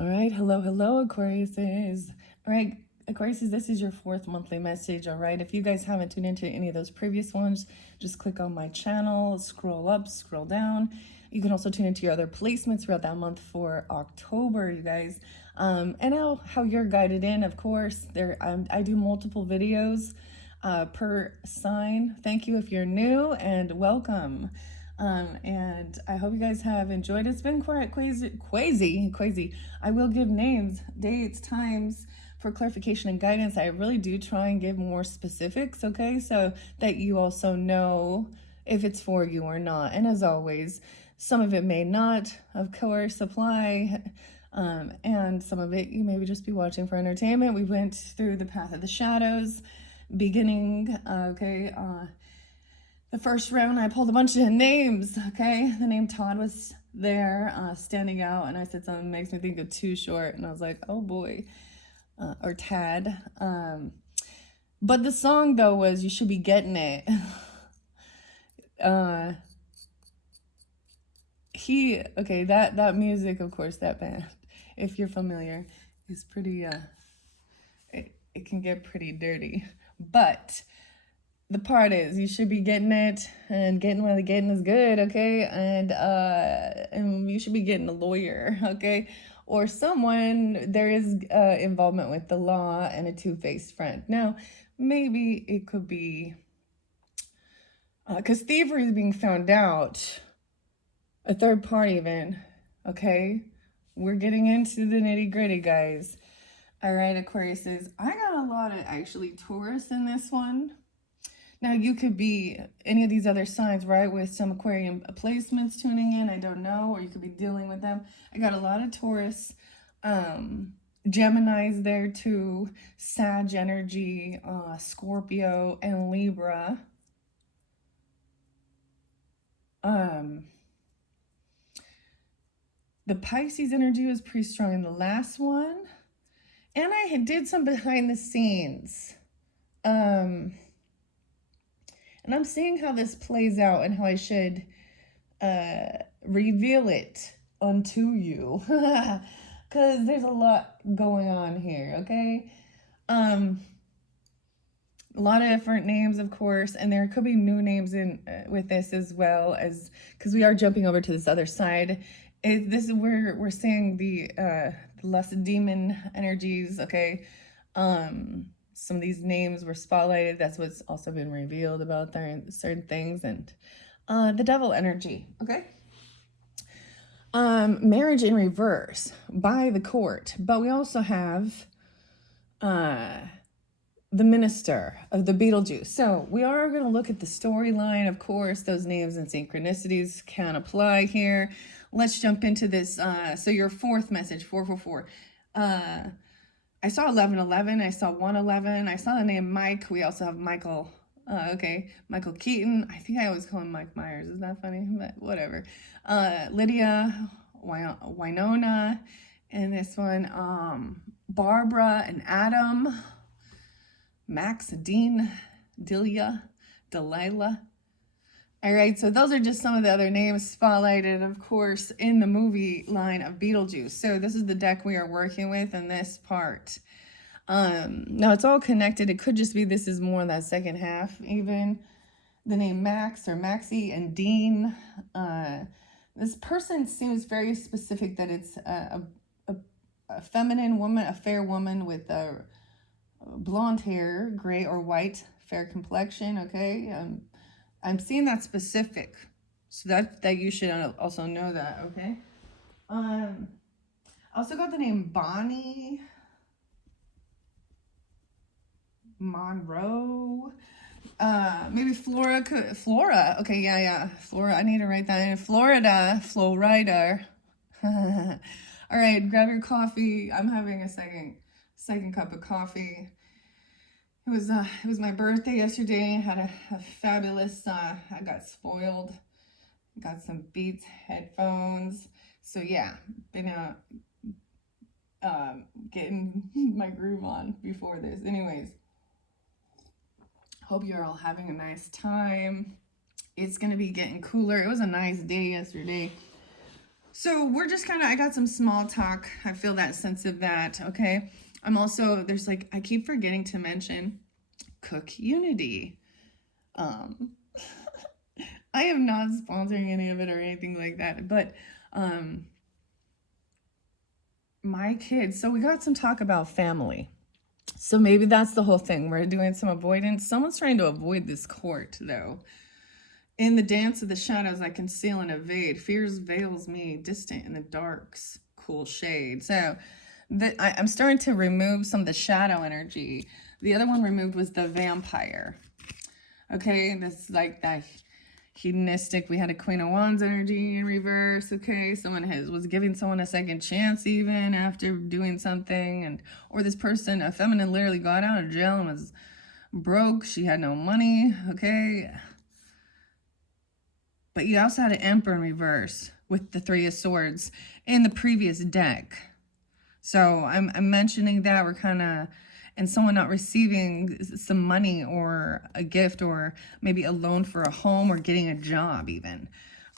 All right, hello, Aquariuses. All right, Aquariuses, this is your 4th monthly message. All right, if you guys haven't tuned into any of those previous ones, just click on my channel, scroll up, scroll down. You can also tune into your other placements throughout that month for October, you guys. And how you're guided in, of course. I do multiple videos per sign. Thank you if you're new, and welcome. And I hope you guys have enjoyed. It's been quite crazy. I will give names, dates, times for clarification and guidance. I really do try and give more specifics, okay? So that you also know if it's for you or not. And as always, some of it may not, of course, apply. And some of it you maybe just be watching for entertainment. We went through the path of the shadows beginning, okay? The first round, I pulled a bunch of names, okay? The name Todd was there, standing out, and I said something that makes me think of Too Short, and I was like, oh boy, or Tad. But the song, though, was You Should Be Getting It. That music, of course, that band, if you're familiar, is pretty, it can get pretty dirty. But the part is, you should be getting it, and getting while the getting is good, okay? And you should be getting a lawyer, okay? Or someone, there is involvement with the law and a two-faced friend. Now, maybe it could be, because thievery is being found out, a third party even, okay? We're getting into the nitty-gritty, guys. All right, Aquariuses, I got a lot of, actually, Taurus in this one. Now, you could be any of these other signs, right, with some Aquarian placements tuning in, I don't know, or you could be dealing with them. I got a lot of Taurus, Gemini's there too, Sag energy, Scorpio, and Libra. The Pisces energy was pretty strong in the last one. And I did some behind the scenes. And I'm seeing how this plays out and how I should reveal it unto you. Because there's a lot going on here, okay? A lot of different names, of course, and there could be new names in with this as well, as because we are jumping over to this other side. This is where we're seeing the lust demon energies, okay? Some of these names were spotlighted. That's what's also been revealed about certain things, and the devil energy, okay? Marriage in reverse by the court, but we also have the minister of the Beetlejuice. So we are going to look at the storyline. Of course, those names and synchronicities can apply here. Let's jump into this. So your 4th message, 444. I saw 1111. I saw 111. I saw the name Mike. We also have Michael. Michael Keaton. I think I always call him Mike Myers. Isn't that funny? But whatever. Lydia, Winona, and this one, Barbara and Adam, Max, Dean, Delia, Delilah. All right, so those are just some of the other names spotlighted, of course, in the movie line of Beetlejuice. So this is the deck we are working with in this part. Now, it's all connected. It could just be this is more in that second half, even. The name Max or Maxie and Dean. This person seems very specific that it's a feminine woman, a fair woman with blonde hair, gray or white, fair complexion, okay? I'm seeing that specific, so that you should also know that, okay? I also got the name Bonnie, Monroe, maybe Flora, okay, yeah, Flora, I need to write that in, Florida. All right, grab your coffee. I'm having a second cup of coffee. It was my birthday yesterday. I had a fabulous, I got spoiled. Got some Beats headphones. So yeah, been getting my groove on before this. Anyways, hope you're all having a nice time. It's gonna be getting cooler. It was a nice day yesterday. So we're just kind of, I got some small talk. I feel that sense of that, okay? I'm also, there's like, I keep forgetting to mention Cook Unity. Um, I am not sponsoring any of it or anything like that, but my kids, so we got some talk about family. So maybe that's the whole thing. We're doing some avoidance. Someone's trying to avoid this court, though. In the dance of the shadows, I conceal and evade. Fears veils me, distant in the dark's cool shade. So I'm starting to remove some of the shadow energy. The other one removed was the vampire. Okay, that's like that hedonistic. We had a Queen of Wands energy in reverse. Okay, someone was giving someone a second chance even after doing something, and or this person, a feminine, literally got out of jail and was broke. She had no money. Okay. But you also had an Emperor in reverse with the Three of Swords in the previous deck. So I'm mentioning that we're kind of, and someone not receiving some money or a gift or maybe a loan for a home or getting a job even,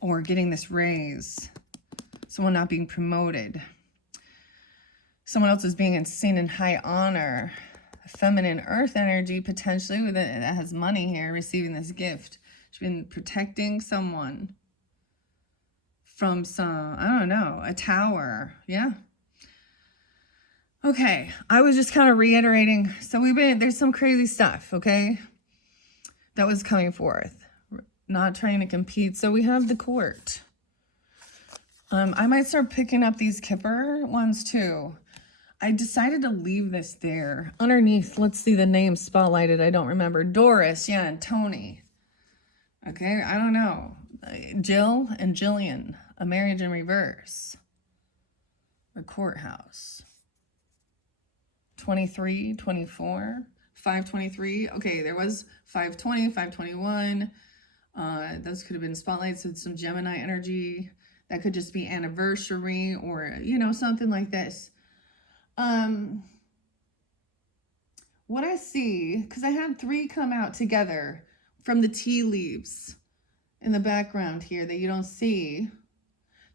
or getting this raise. Someone not being promoted. Someone else is being seen in high honor. Feminine earth energy potentially that has money here, receiving this gift. She's been protecting someone from some, I don't know, a tower. Yeah. Okay. I was just kind of reiterating. So there's some crazy stuff, okay, that was coming forth. Not trying to compete. So we have the court. I might start picking up these Kipper ones too. I decided to leave this there. Underneath, let's see the name spotlighted. I don't remember. Doris, yeah, and Tony. Okay, I don't know. Jill and Jillian, a marriage in reverse. Or courthouse. 23, 24, 523. Okay, there was 520, 521. Those could have been spotlights with some Gemini energy. That could just be anniversary or, you know, something like this. What I see, because I had 3 come out together from the tea leaves in the background here that you don't see.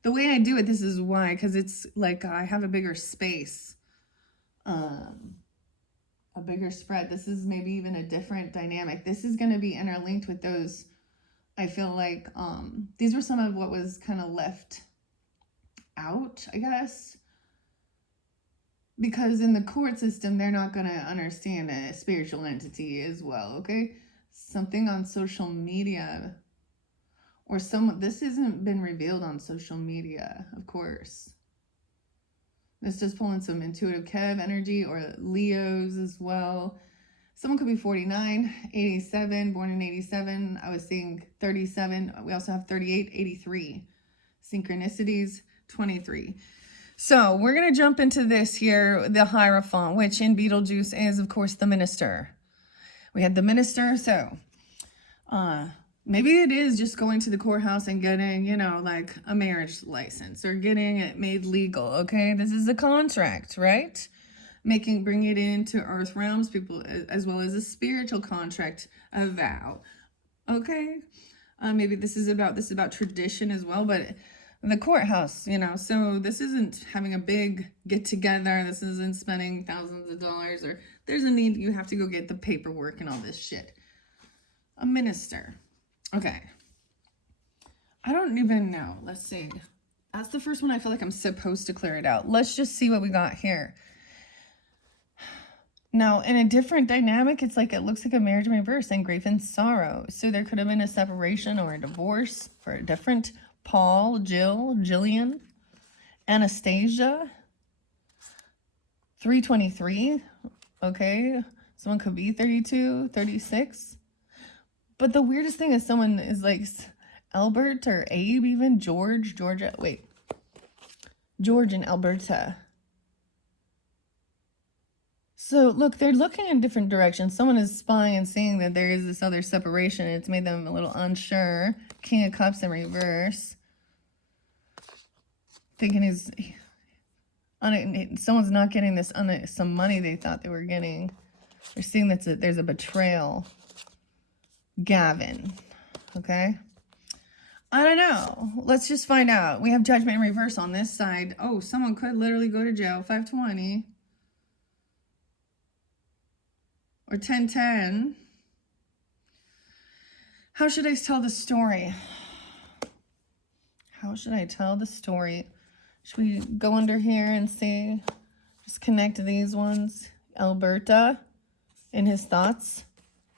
The way I do it, this is why, because it's like I have a bigger space, a bigger spread. This is maybe even a different dynamic. This is going to be interlinked with those. I feel like these were some of what was kind of left out, I guess. Because in the court system, they're not going to understand a spiritual entity as well, okay? Something on social media or this hasn't been revealed on social media, of course. This just pulling some intuitive Kev energy or Leos as well. Someone could be 49, 87, born in 87. I was seeing 37. We also have 38, 83. Synchronicities, 23. So we're going to jump into this here, the Hierophant, which in Beetlejuice is, of course, the minister. We had the minister, so maybe it is just going to the courthouse and getting, you know, like a marriage license or getting it made legal, okay? This is a contract, right? Bring it into earth realms, people, as well as a spiritual contract, a vow, okay? Maybe this is about tradition as well, but the courthouse, you know, so this isn't having a big get together. This isn't spending thousands of dollars, or there's a need. You have to go get the paperwork and all this shit. A minister. Okay. I don't even know. Let's see. That's the first one I feel like I'm supposed to clear it out. Let's just see what we got here. Now, in a different dynamic, it's like it looks like a marriage in reverse and grief and sorrow. So there could have been a separation or a divorce for a different Paul, Jill, Jillian, Anastasia, 323. Okay, someone could be 32, 36. But the weirdest thing is someone is like Albert or Abe, even George, Georgia. Wait, George and Alberta. So look, they're looking in different directions. Someone is spying and seeing that there is this other separation. It's made them a little unsure. King of Cups in reverse. Thinking someone's not getting this some money they thought they were getting. They're seeing that there's a betrayal. Gavin. Okay. I don't know. Let's just find out. We have judgment in reverse on this side. Oh, someone could literally go to jail. 520. Or 1010. How should I tell the story? How should I tell the story? Should we go under here and see? Just connect these ones. Alberta in his thoughts.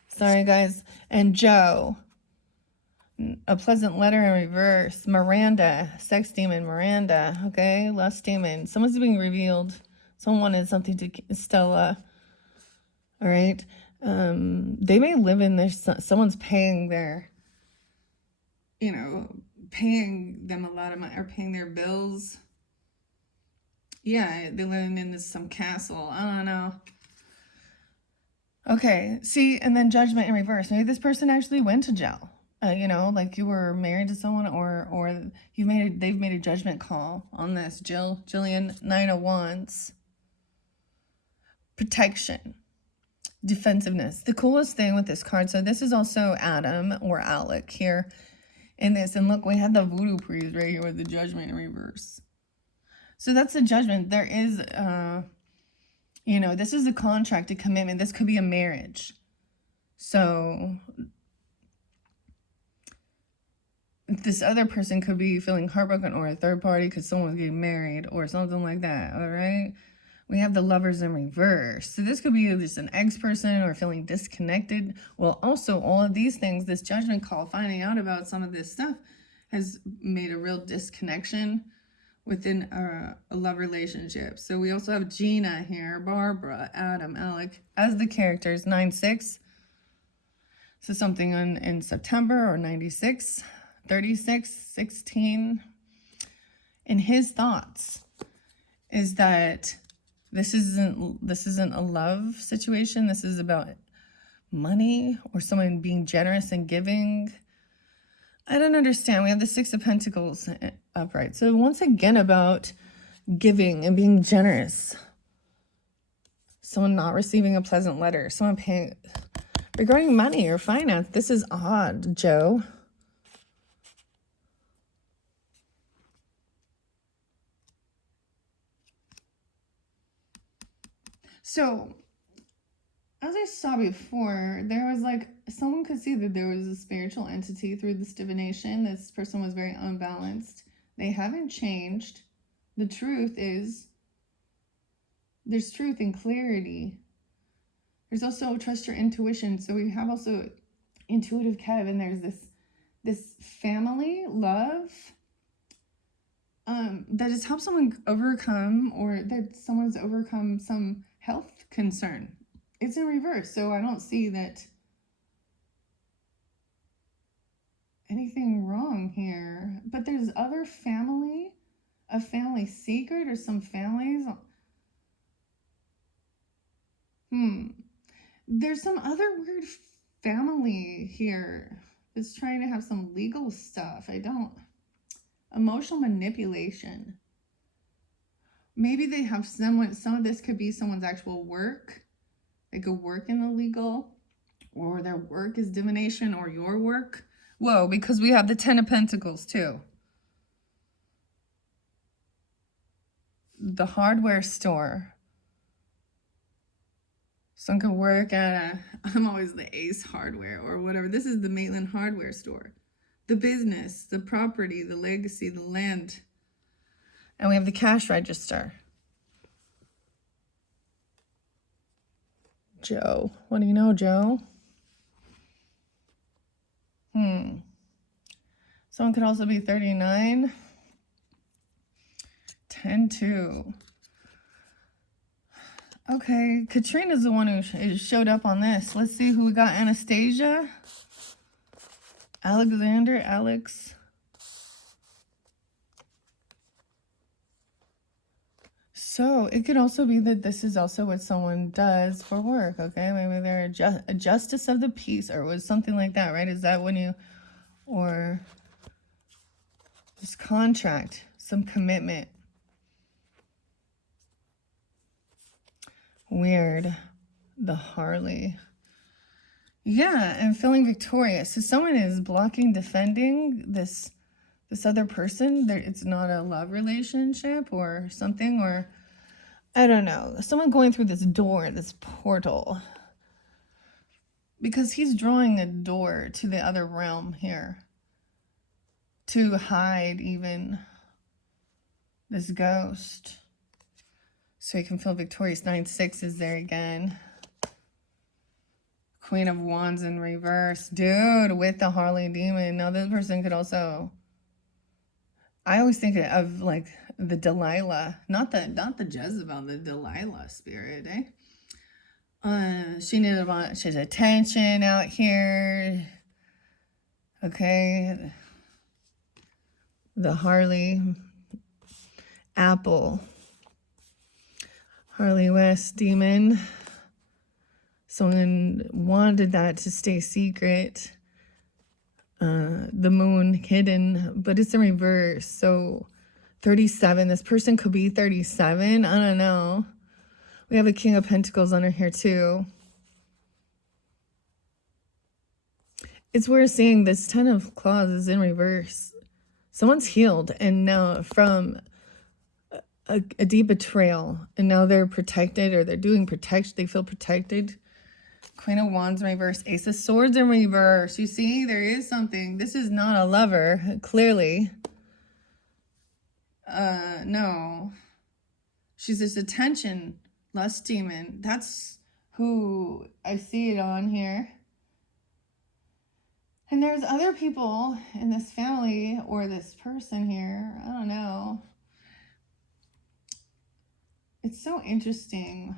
Sorry, guys. And Joe. A pleasant letter in reverse. Miranda. Sex demon. Miranda. Okay. Lust demon. Someone's being revealed. Someone wanted something to Stella. All right. They may live in this. Someone's paying their, paying them a lot of money or paying their bills. Yeah, they're living in some castle. I don't know. Okay, see, and then judgment in reverse. Maybe this person actually went to jail. Like you were married to someone, or they've made a judgment call on this. Jillian, 9 of Wands. Protection. Defensiveness. The coolest thing with this card, so this is also Adam or Alec here in this. And look, we had the voodoo priest right here with the judgment in reverse. So that's the judgment. There is, this is a contract, a commitment. This could be a marriage. So this other person could be feeling heartbroken, or a third party because someone's getting married or something like that, all right? We have the Lovers in reverse. So this could be just an ex-person or feeling disconnected. Well, also all of these things, this judgment call, finding out about some of this stuff has made a real disconnection within a love relationship. So we also have Gina here, Barbara, Adam, Alec as the characters, 9-6. So something in September or 96, 36, 16. And his thoughts is that this isn't a love situation. This is about money or someone being generous and giving. I don't understand. We have the 6 of Pentacles upright. So once again about giving and being generous. Someone not receiving a pleasant letter. Someone paying regarding money or finance. This is odd, Joe. So, as I saw before, there was someone could see that there was a spiritual entity through this divination. This person was very unbalanced. They haven't changed. The truth is, there's truth and clarity. There's also trust your intuition. So we have also intuitive Kev, and there's this family love that has helped someone overcome, or that someone's overcome some health concern. It's in reverse, so I don't see that anything wrong here. But there's other family, a family secret, or some families. There's some other weird family here that's trying to have some legal stuff. Emotional manipulation. Maybe they have some of this could be someone's actual work. They could work in the legal, or their work is divination, or your work. Whoa, because we have the 10 of Pentacles too. The hardware store. Someone could work at I'm always the Ace Hardware or whatever. This is the Maitland Hardware store. The business, the property, the legacy, the land. And we have the cash register. Joe. What do you know, Joe? Someone could also be 39. 10-2. Okay, Katrina's the one who showed up on this. Let's see who we got. Anastasia. Alexander, Alex. So it could also be that this is also what someone does for work, okay? Maybe they're a justice of the peace, or was something like that, right? Is that when you, or this contract, some commitment. Weird. The Harley. Yeah, and feeling victorious. So someone is blocking, defending this this other person, it's not a love relationship or something, or I don't know. Someone going through this door, this portal. Because he's drawing a door to the other realm here. To hide even this ghost. So he can feel victorious. 9-6 is there again. Queen of Wands in reverse. Dude, with the Harley demon. Now this person could also... I always think of like the Delilah. Not the Jezebel, the Delilah spirit, eh? She needed a bunch of attention out here. Okay. The Harley apple. Harley West demon. Someone wanted that to stay secret. The moon hidden, but it's in reverse. So 37, this person could be 37. I don't know. We have a King of Pentacles under here too. It's worth seeing this 10 of Claws is in reverse. Someone's healed and now from a deep betrayal, and now they're protected, or they're doing protection. They feel protected. Queen of Wands in reverse. Ace of Swords in reverse. You see, there is something. This is not a lover, clearly. No. She's this attention, lust demon. That's who I see it on here. And there's other people in this family or this person here. I don't know. It's so interesting.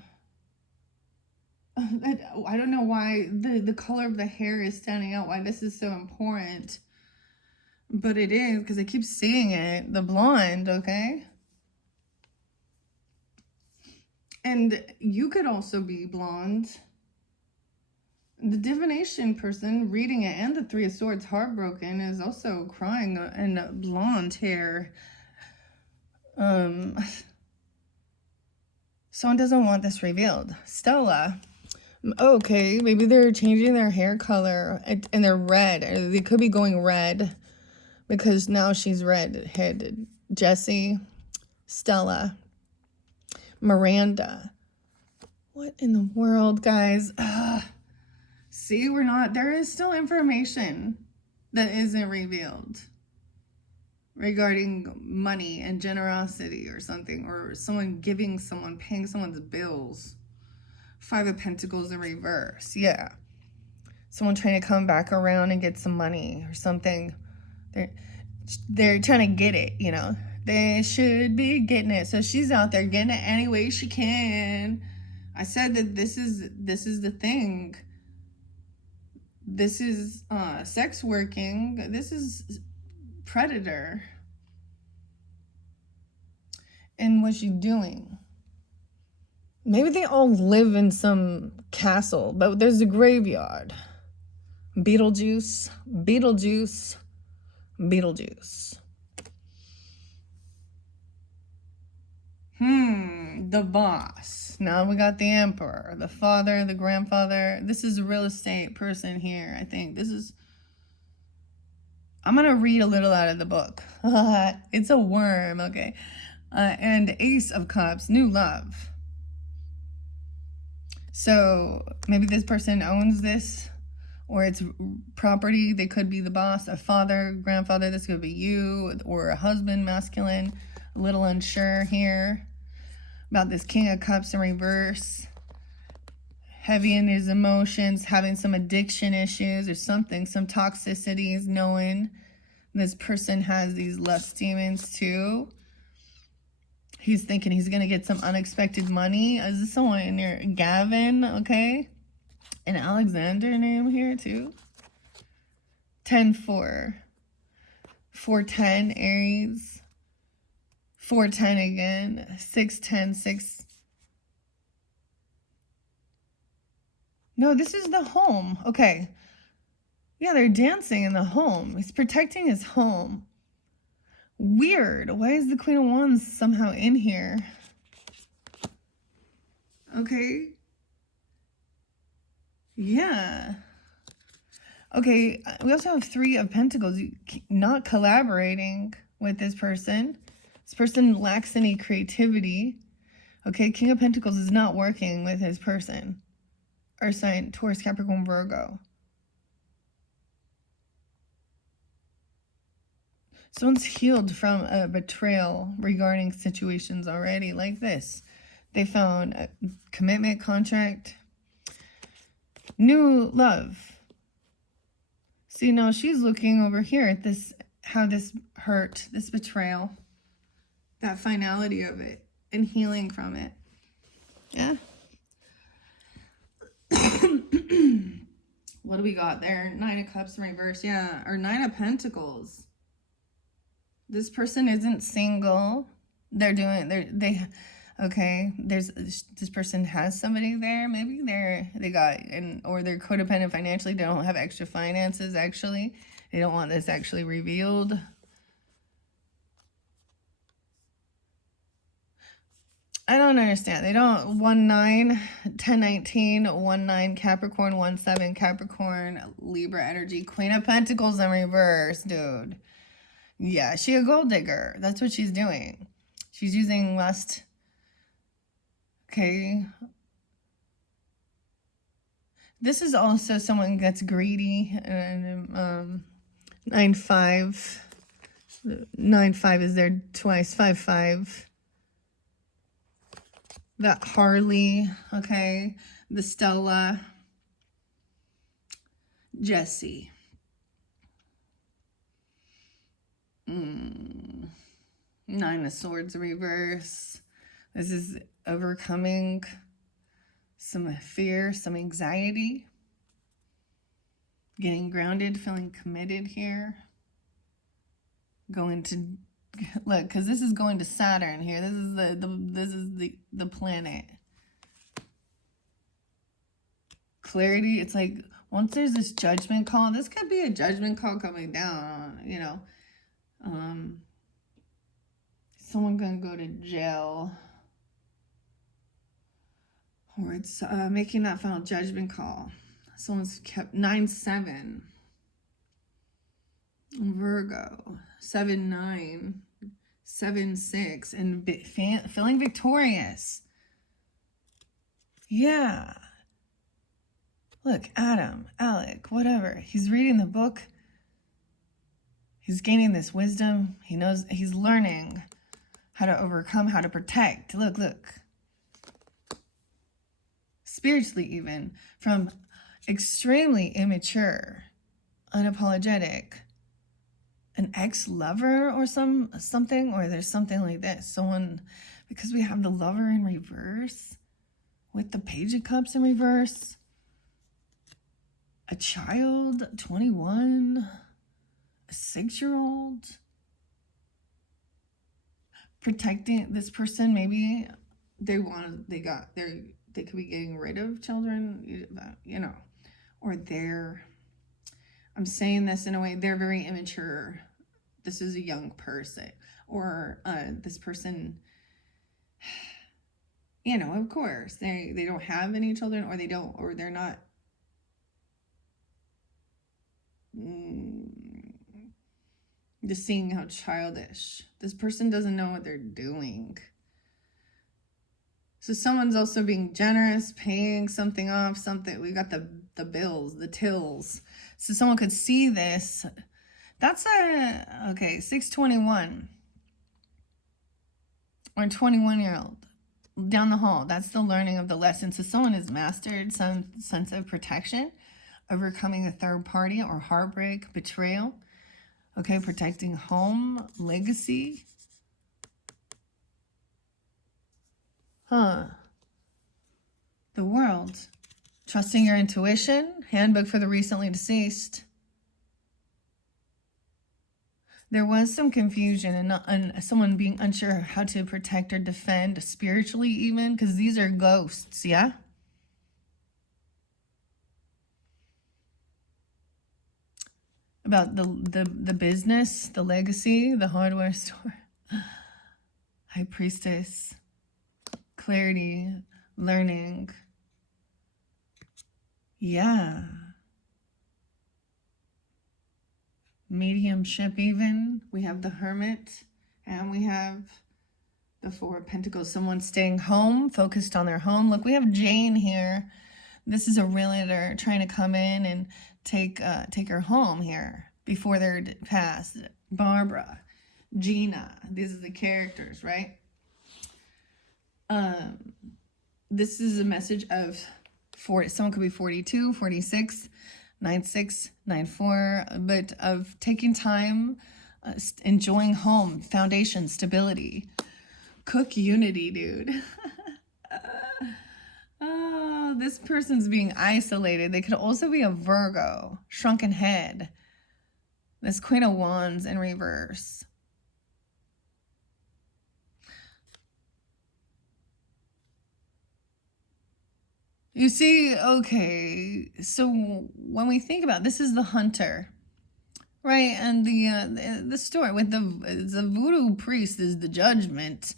I don't know why the color of the hair is standing out, why this is so important. But it is, because I keep seeing it. The blonde, okay? And you could also be blonde. The divination person reading it and the Three of Swords heartbroken is also crying, and blonde hair. Someone doesn't want this revealed. Stella. Okay, maybe they're changing their hair color and they're red. They could be going red because now she's red-headed. Jessie, Stella, Miranda. What in the world, guys? See, there is still information that isn't revealed regarding money and generosity or something, or someone giving someone, paying someone's bills. 5 of Pentacles in reverse. Yeah. Someone trying to come back around and get some money or something. They're trying to get it, you know. They should be getting it. So she's out there getting it any way she can. I said that this is the thing. This is sex working. This is predator. And what's she doing? Maybe they all live in some castle, but there's a graveyard. Beetlejuice, Beetlejuice, Beetlejuice. The boss. Now we got the emperor, the father, the grandfather. This is a real estate person here, I think. I'm going to read a little out of the book. It's a worm, okay. And Ace of Cups, new love. So maybe this person owns this, or it's property. They could be the boss, a father, grandfather. This could be you, or a husband, masculine. A little unsure here about this King of Cups in reverse. Heavy in his emotions, having some addiction issues or something, some toxicities, knowing this person has these lust demons too. He's thinking he's going to get some unexpected money. Is this someone in here? Gavin, okay. An Alexander name here too. 10-4. 4-10, Aries. 4-10 again. 6-10, 6. No, this is the home. Okay. Yeah, they're dancing in the home. He's protecting his home. Weird. Why is the Queen of Wands somehow in here? Okay. Yeah. Okay, we also have Three of Pentacles. Not collaborating with this person. This person lacks any creativity. Okay, King of Pentacles is not working with his person. Or sign, Taurus, Capricorn, Virgo. Someone's healed from a betrayal regarding situations already, like this. They found a commitment, contract, new love. See, now she's looking over here at this, how this hurt, this betrayal, that finality of it, and healing from it. Yeah. What do we got there? Nine of Cups in reverse. Yeah, or Nine of Pentacles. This person isn't single. Okay, this person has somebody there. Maybe or they're codependent financially. They don't have extra finances, actually. They don't want this actually revealed. I don't understand. They don't, 1-9, 10-19, 1-9 Capricorn, 1-7 Capricorn, Libra energy, Queen of Pentacles in reverse, dude. Yeah, she a gold digger. That's what she's doing. She's using lust. Okay. This is also someone that's greedy. And 9-5. 9-5 is there twice. 5-5. That Harley, okay. The Stella. Jesse. Nine of Swords reverse. This is overcoming some fear, some anxiety. Getting grounded, feeling committed here. Going to, look, because this is going to Saturn here. This is the planet. Clarity, it's like, once there's this judgment call, this could be a judgment call coming down, you know. Someone gonna go to jail, or it's making that final judgment call. Someone's kept 9-7 Virgo, 7-9, 7-6, and feeling victorious. Yeah, look, Adam, Alec, whatever, he's reading the book. He's gaining this wisdom. He knows, he's learning how to overcome, how to protect. Look. Spiritually even, from extremely immature, unapologetic, an ex-lover or something, or there's something like this. Someone, because we have the Lover in reverse, with the Page of Cups in reverse, a child, 21, a 6-year-old, protecting this person. Maybe they could be getting rid of children, you know, or I'm saying this in a way, they're very immature. This is a young person, or this person, you know, of course, they don't have any children, or they're not, just seeing how childish. This person doesn't know what they're doing. So someone's also being generous, paying something off, we got the bills, the tills. So someone could see this. That's okay, 621. Or 21-year-old. Down the hall. That's the learning of the lesson. So someone has mastered some sense of protection, overcoming a third party or heartbreak, betrayal. Okay, protecting home, legacy. The World. Trusting your intuition. Handbook for the recently deceased. There was some confusion and someone being unsure how to protect or defend spiritually even, because these are ghosts, yeah? About the business, the legacy, the hardware store. High Priestess. Clarity, learning. Yeah. mediumship even. We have the Hermit, and we have the Four of Pentacles. Someone staying home, focused on their home. Look, we have Jane here. This is a realtor trying to come in and take her home here before they're passed. Barbara, Gina, these are the characters, right? This is a message of someone could be 42, 46, 96, 94, but of taking time, enjoying home, foundation, stability. Cook unity, dude. Oh, this person's being isolated. They could also be a Virgo, shrunken head. This Queen of Wands in reverse. You see, okay, so when we think about this is the Hunter, right? And the story with the voodoo priest is the Judgment,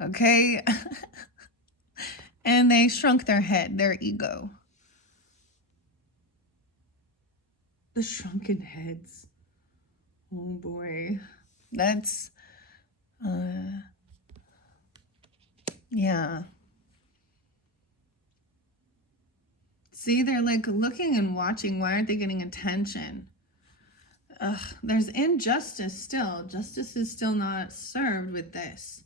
okay? And they shrunk their head, their ego. The shrunken heads. Oh boy. That's, yeah. See, they're like looking and watching. Why aren't they getting attention? Ugh, there's injustice still. Justice is still not served with this.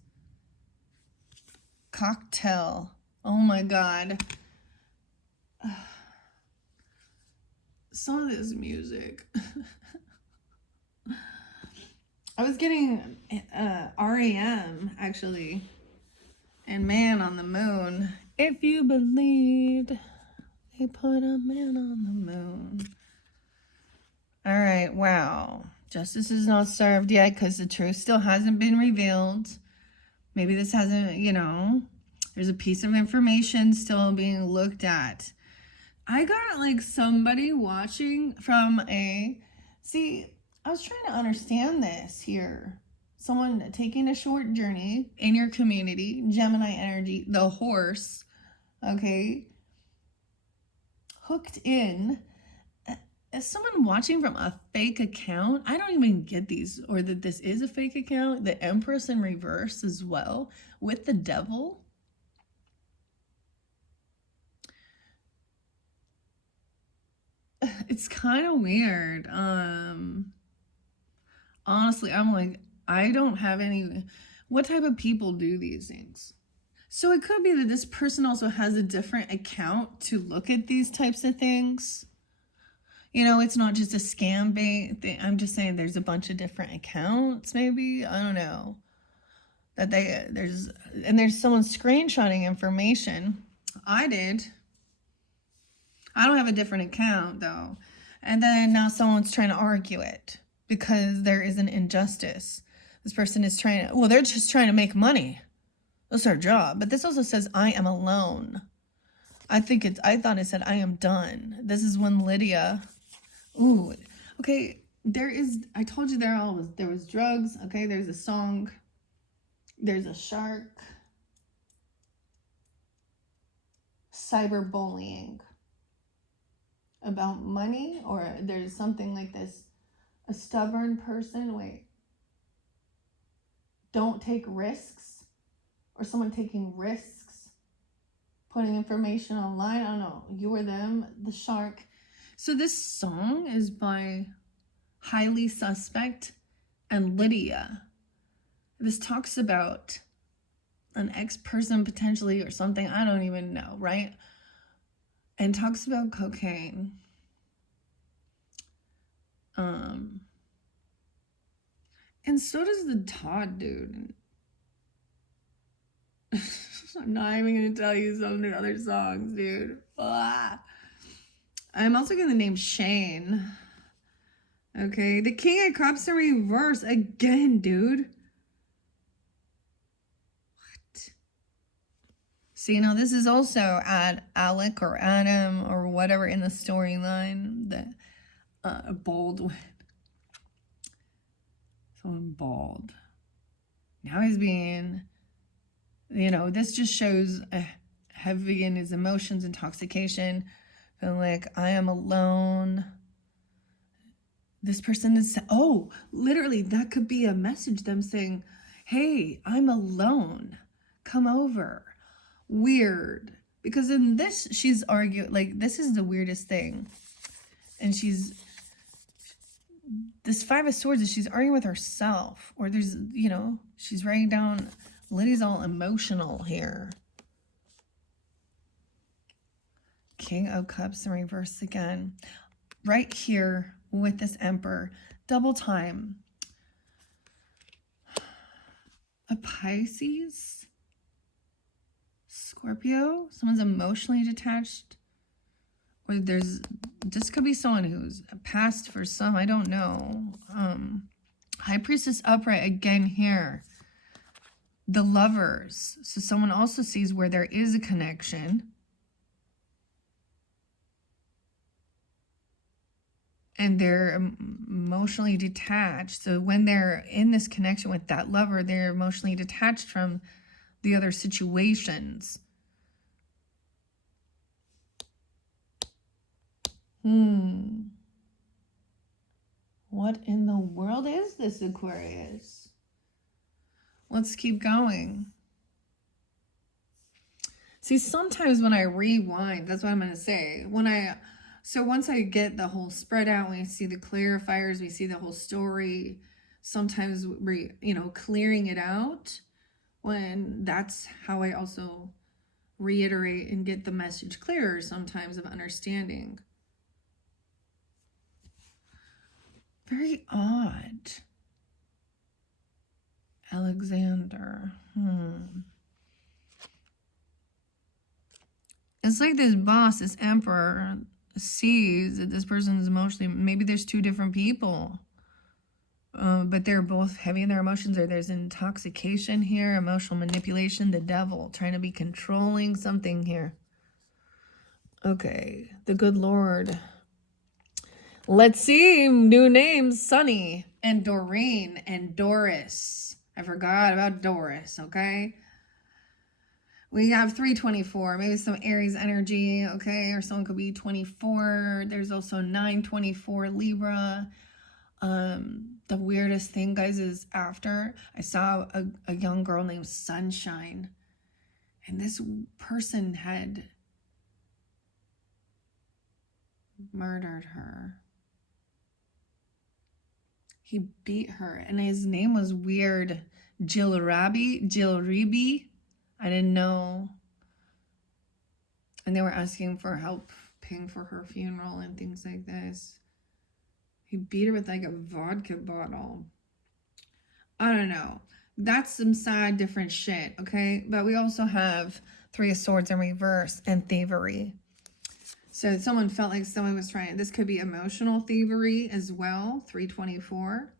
Cocktail. Oh my God. Some of this music. I was getting REM actually. And Man on the Moon. If you believed. They put a man on the moon. All right, wow. Justice is not served yet because the truth still hasn't been revealed. Maybe this hasn't, you know, there's a piece of information still being looked at. I got like somebody watching from see, I was trying to understand this here. Someone taking a short journey in your community, Gemini energy, the horse, okay? Hooked in. Is someone watching from a fake account? I don't even get these, or that this is a fake account. The Empress in reverse as well with the Devil. It's kind of weird. Honestly, I'm like, I don't have any. What type of people do these things? So it could be that this person also has a different account to look at these types of things. You know, it's not just a scam bait thing. I'm just saying there's a bunch of different accounts, maybe. I don't know. That there's someone screenshotting information. I did. I don't have a different account though. And then now someone's trying to argue it because there is an injustice. This person is trying to, well, they're just trying to make money. That's their job. But this also says, I am alone. I thought it said, I am done. This is when Lydia, ooh, okay, I told you there was drugs, okay, there's a song, there's a shark, cyberbullying, about money, or there's something like this, a stubborn person, don't take risks. Or someone taking risks, putting information online. I don't know. You or them, the shark. So this song is by Highly Suspect and Lydia. This talks about an ex-person potentially or something. I don't even know, right? And talks about cocaine. And so does the Todd dude. I'm not even going to tell you some of the other songs, dude. Ah. I'm also going to name Shane. Okay, the King of Cups in reverse again, dude. What? So, you know, this is also Alec or Adam or whatever in the storyline. That Baldwin. Someone bald. Now he's being... You know, this just shows heavy in his emotions, intoxication, feeling like I am alone. This person is, oh, literally, that could be a message, them saying, hey, I'm alone. Come over. Weird. Because in this, she's arguing, like, this is the weirdest thing. And this Five of Swords is she's arguing with herself. Or there's, you know, she's writing down, Lydia's all emotional here. King of Cups in reverse again. Right here with this Emperor. Double time. A Pisces? Scorpio? Someone's emotionally detached? Or this could be someone who's past for some, I don't know. High Priestess upright again here. The Lovers. So someone also sees where there is a connection. And they're emotionally detached. So when they're in this connection with that lover, they're emotionally detached from the other situations. What in the world is this, Aquarius? Let's keep going. See, sometimes when I rewind, that's what I'm going to say. So once I get the whole spread out, we see the clarifiers, we see the whole story, sometimes clearing it out, when that's how I also reiterate and get the message clearer sometimes of understanding. Very odd. Alexander. It's like this boss, this emperor, sees that this person is emotionally, maybe there's two different people, but they're both heavy in their emotions, or there's intoxication here, emotional manipulation, the devil trying to be controlling something here. Okay, the good Lord. Let's see, new names, Sunny and Doreen and Doris. I forgot about Doris, okay? We have 324, maybe some Aries energy, okay? Or someone could be 24. There's also 924 Libra. The weirdest thing, guys, is after I saw a young girl named Sunshine. And this person had murdered her. He beat her. And his name was weird. Jilribi. I didn't know. And they were asking for help paying for her funeral and things like this. He beat her with like a vodka bottle. I don't know. That's some sad, different shit, okay? But we also have Three of Swords in reverse and thievery. So someone felt like someone was trying. This could be emotional thievery as well. 324.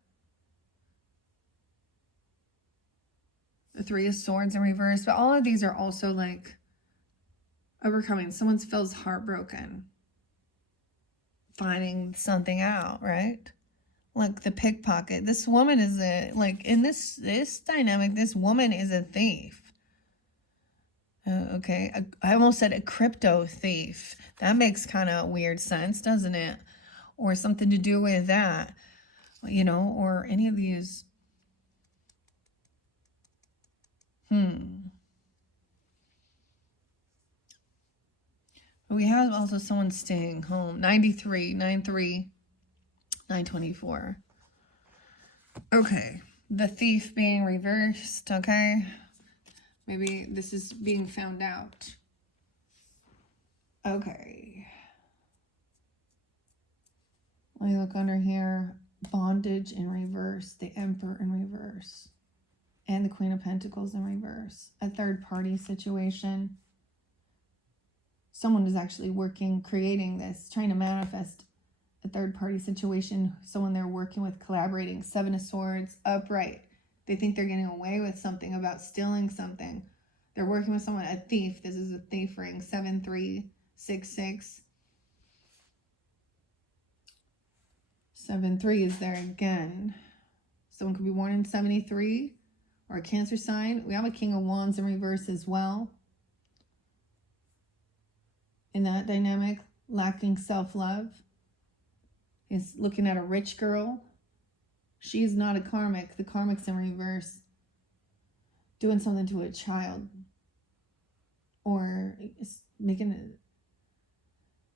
The Three of Swords in reverse. But all of these are also like overcoming. Someone feels heartbroken. Finding something out, right? Like the pickpocket. This woman is in this dynamic, this woman is a thief. Okay, I almost said a crypto thief. That makes kind of weird sense, doesn't it? Or something to do with that, or any of these. We have also someone staying home. 93, 93, 924. Okay, the thief being reversed, okay? Maybe this is being found out. Okay. Let me look under here. Bondage in reverse. The Emperor in reverse. And the Queen of Pentacles in reverse. A third party situation. Someone is actually creating this, trying to manifest a third party situation. Someone they're working with, collaborating. Seven of Swords, upright. They think they're getting away with something, about stealing something. They're working with someone, a thief. This is a thief ring. 7366. 73 is there again. Someone could be born in 73 or a Cancer sign. We have a King of Wands in reverse as well. In that dynamic, lacking self-love. is looking at a rich girl. She's not a karmic. The karmic's in reverse, doing something to a child, or making it.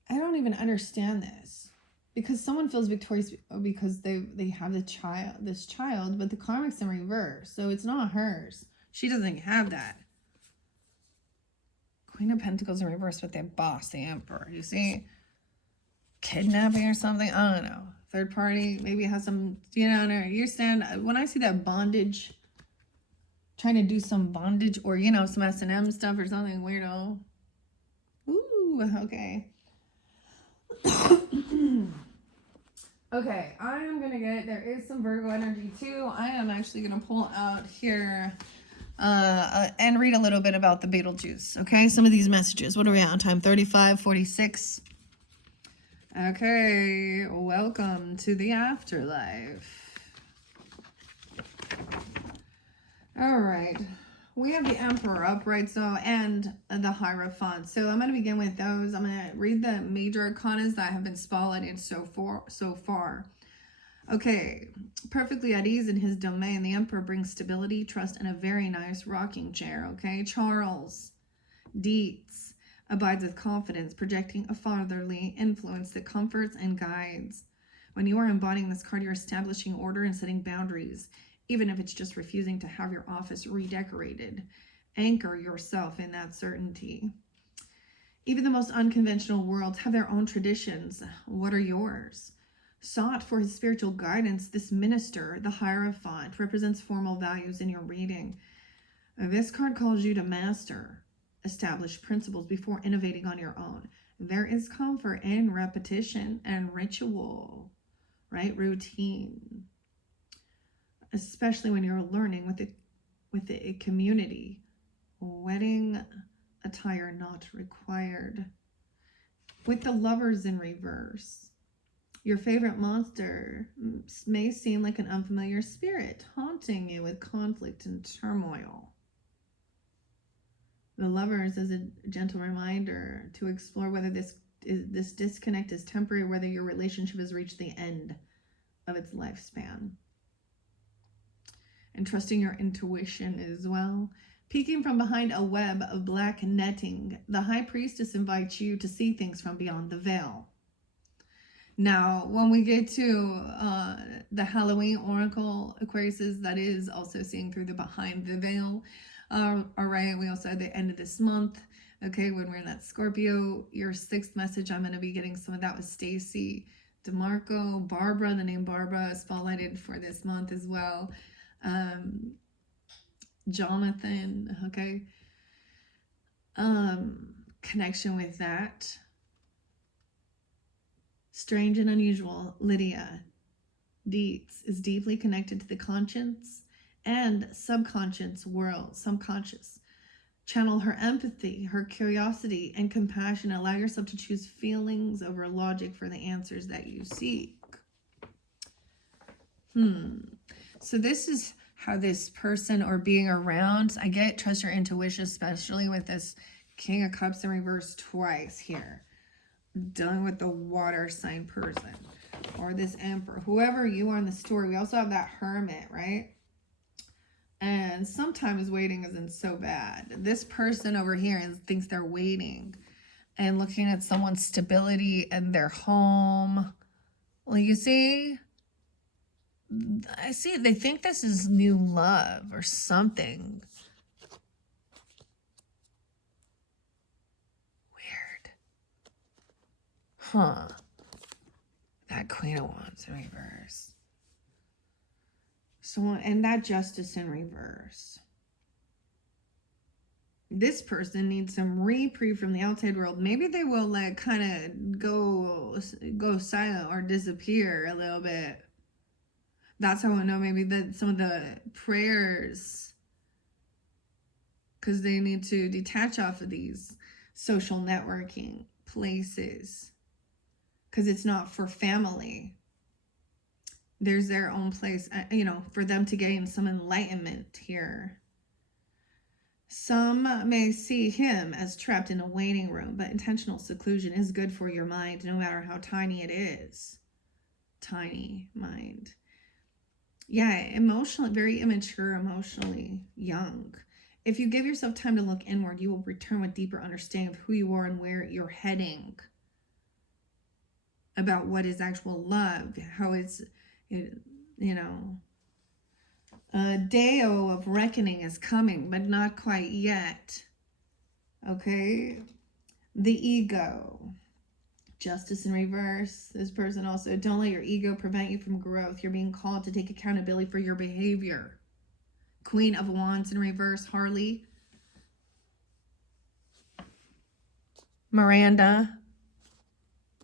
I don't even understand this, because someone feels victorious because they have this child, but the karmic's in reverse, so it's not hers. She doesn't have that. Queen of Pentacles in reverse with their boss, the Emperor. You see, kidnapping or something. I don't know. Third party, maybe it has some, you stand. When I see that bondage, trying to do some bondage or, some S&M stuff or something weirdo. Ooh, okay. Okay, I'm going to there is some Virgo energy too. I am actually going to pull out here and read a little bit about the Beetlejuice. Okay, some of these messages. What are we at on time? 35, 46. Okay, welcome to the afterlife. All right, we have the Emperor upright, and the Hierophant. So I'm going to begin with those. I'm going to read the major arcanas that have been spotlighted so far. Okay, perfectly at ease in his domain, the Emperor brings stability, trust, and a very nice rocking chair. Okay, Charles Dietz abides with confidence, projecting a fatherly influence that comforts and guides. When you are embodying this card, you're establishing order and setting boundaries, even if it's just refusing to have your office redecorated. Anchor yourself in that certainty. Even the most unconventional worlds have their own traditions. What are yours? Sought for his spiritual guidance, this minister, the Hierophant, represents formal values in your reading. This card calls you to master established principles before innovating on your own. There is comfort in repetition and ritual, right? Routine, especially when you're learning with a community. Wedding attire not required. With the Lovers in reverse, your favorite monster may seem like an unfamiliar spirit, haunting you with conflict and turmoil. The Lovers is a gentle reminder to explore whether this disconnect is temporary, whether your relationship has reached the end of its lifespan. And trusting your intuition as well. Peeking from behind a web of black netting, the High Priestess invites you to see things from beyond the veil. Now, when we get to the Halloween Oracle, Aquarius, that is also seeing through the behind the veil. All right, we also had the end of this month. Okay, when we're in that Scorpio, your sixth message, I'm going to be getting some of that with Stacy DeMarco. Barbara, the name Barbara is spotlighted for this month as well. Jonathan, okay. Connection with that. Strange and unusual, Lydia Dietz is deeply connected to the conscience and subconscious world. Subconscious. Channel her empathy, her curiosity, and compassion. Allow yourself to choose feelings over logic for the answers that you seek. So this is how this person or being around, I get trust your intuition, especially with this King of Cups in reverse twice here. Dealing with the water sign person or this Emperor, whoever you are in the story. We also have that Hermit, right? And sometimes waiting isn't so bad. This person over here thinks they're waiting and looking at someone's stability and their home. Well, you see, I see they think this is new love or something. Weird. Huh. That Queen of Wands in reverse. So, and that Justice in reverse. This person needs some reprieve from the outside world. Maybe they will like kind of go silent or disappear a little bit. That's how I know maybe that some of the prayers, because they need to detach off of these social networking places, because it's not for family. There's their own place, for them to gain some enlightenment here. Some may see him as trapped in a waiting room, but intentional seclusion is good for your mind, no matter how tiny it is. tiny mind. Yeah, emotionally, very immature, emotionally young. If you give yourself time to look inward, you will return with deeper understanding of who you are and where you're heading. About what is actual love, how it's, a day of reckoning is coming, but not quite yet. Okay? The ego. Justice in reverse. This person also, don't let your ego prevent you from growth. You're being called to take accountability for your behavior. Queen of Wands in reverse, Harley. Miranda.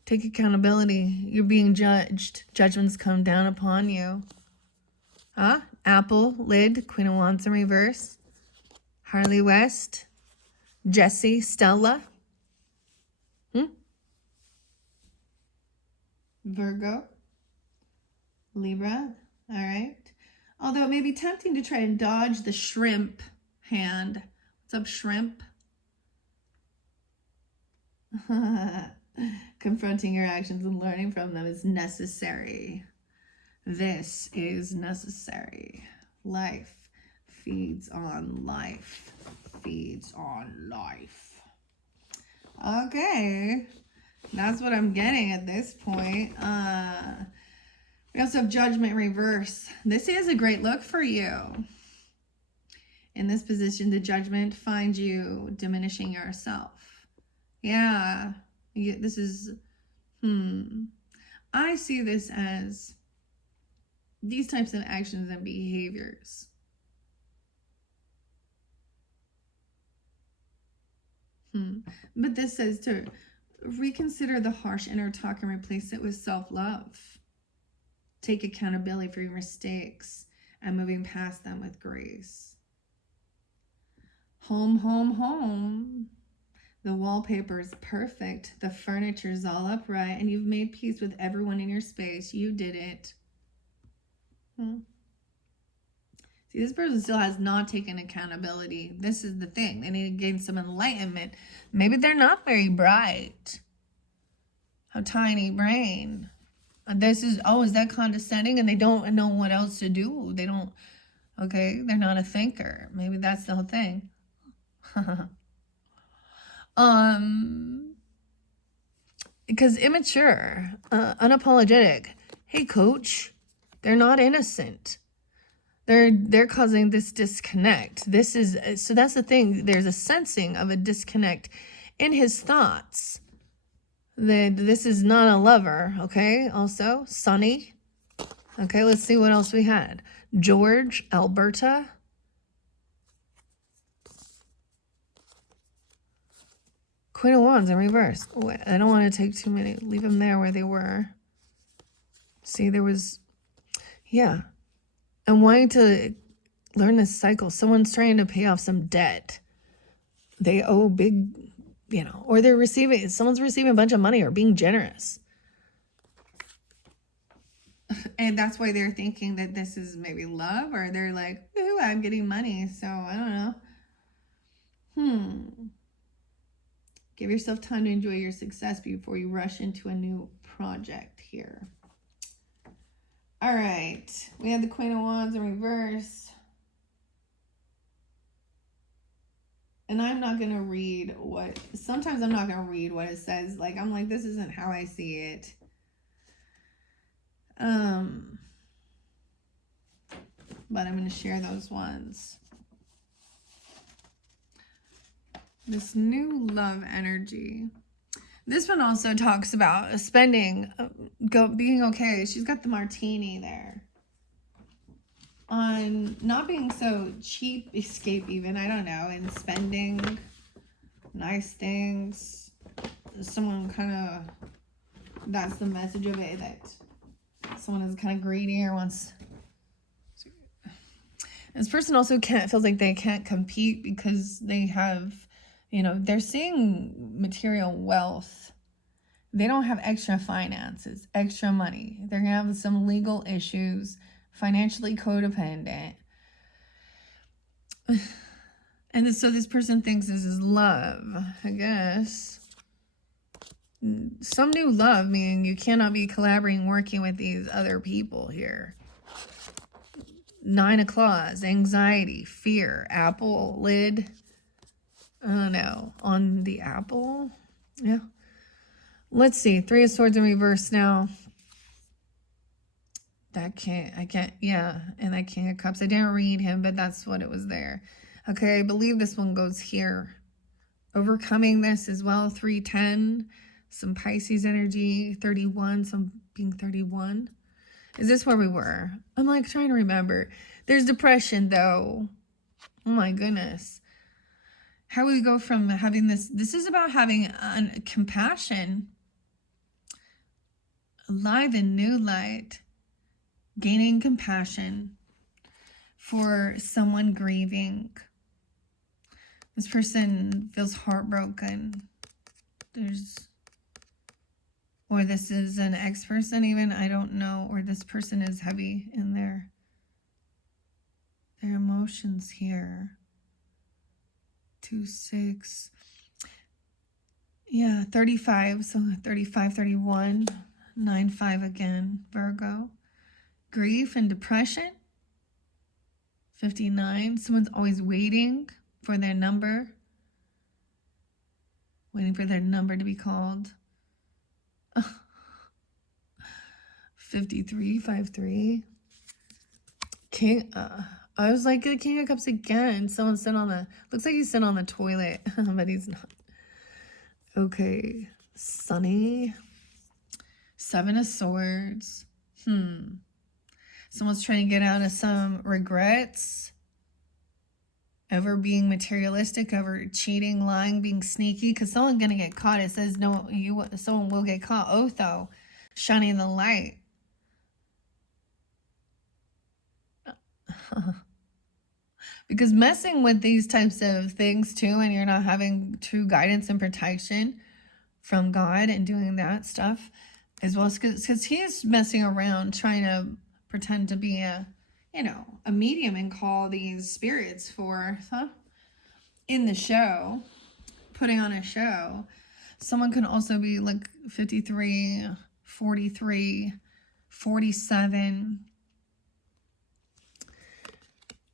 Take accountability. You're being judged. Judgments come down upon you. Apple, Lid, Queen of Wands in reverse. Harley West. Jesse, Stella. Virgo, Libra, all right. Although it may be tempting to try and dodge the shrimp hand. What's up, shrimp? Confronting your actions and learning from them is necessary. This is necessary. Life feeds on life. Feeds on life. Okay. That's what I'm getting at this point. We also have Judgment Reverse. This is a great look for you. In this position, the Judgment finds you diminishing yourself. Yeah. This is, I see this as these types of actions and behaviors. But this says to reconsider the harsh inner talk and replace it with self-love. Take accountability for your mistakes and moving past them with grace. Home, home, home. The wallpaper is perfect. The furniture is all upright and you've made peace with everyone in your space. You did it. See, this person still has not taken accountability. This is the thing. They need to gain some enlightenment. Maybe they're not very bright. How tiny brain. This is, is that condescending? And they don't know what else to do. They don't, okay, they're not a thinker. Maybe that's the whole thing. Because immature, unapologetic. Hey, coach, they're not innocent. They're causing this disconnect. So that's the thing. There's a sensing of a disconnect in his thoughts. This is not a lover, okay? Also, Sunny. Okay, let's see what else we had. George, Alberta. Queen of Wands in reverse. Oh, I don't want to take too many. Leave them there where they were. See, there was, yeah. I'm wanting to learn this cycle. Someone's trying to pay off some debt. They owe big, or someone's receiving a bunch of money or being generous. And that's why they're thinking that this is maybe love, or they're like, ooh, I'm getting money, so I don't know. Give yourself time to enjoy your success before you rush into a new project here. All right, we have the Queen of Wands in reverse. And I'm not going to read sometimes I'm not going to read what it says. Like, I'm like, this isn't how I see it. But I'm going to share those ones. This new love energy. This one also talks about spending, being okay. She's got the martini there. On not being so cheap, escape even, I don't know, and spending nice things. Someone kind of, that's the message of it, that someone is kind of greedy or wants. This person also feels like they can't compete because they have, they're seeing material wealth. They don't have extra finances, extra money. They're going to have some legal issues, financially codependent. And so this person thinks this is love, I guess. Some new love, meaning you cannot be collaborating, working with these other people here. 9 of claws, anxiety, fear, apple lid. I don't know, on the apple. Yeah. Let's see, 3 of swords in reverse now. I can't, yeah, and that King of Cups. I didn't read him, but that's what it was there. Okay, I believe this one goes here. Overcoming this as well, 310. Some Pisces energy, 31, some being 31. Is this where we were? I'm like trying to remember. There's depression though. Oh my goodness. How we go from having this is about having compassion, alive in new light, gaining compassion for someone grieving. This person feels heartbroken. Or this is an ex-person even, I don't know, or this person is heavy in their emotions here. 2, 6. Yeah, 35, so 35, 31, 9, 5 again, Virgo. Grief and depression. 59, someone's always waiting for their number. Waiting for their number to be called. 53, 53. King, I was like the King of Cups again. Someone sitting on the, looks like he's sitting on the toilet, but he's not. Okay, Sunny. 7 of Swords. Someone's trying to get out of some regrets over being materialistic, over cheating, lying, being sneaky, because someone's gonna get caught. It says no, someone will get caught. Otho, shining the light. Because messing with these types of things too, and you're not having true guidance and protection from God and doing that stuff as well, because he is messing around trying to pretend to be a medium and call these spirits for in the show, putting on a show. Someone can also be like 53, 43, 47,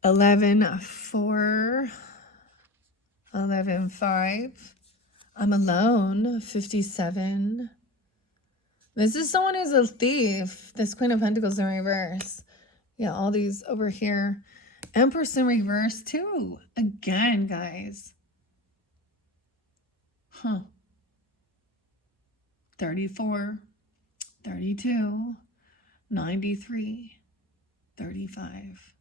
11, 4, 11, 5. I'm alone, 57. This is someone who's a thief. This Queen of Pentacles in reverse. Yeah, all these over here. Empress in reverse too. Again, guys. 34, 32, 93, 35.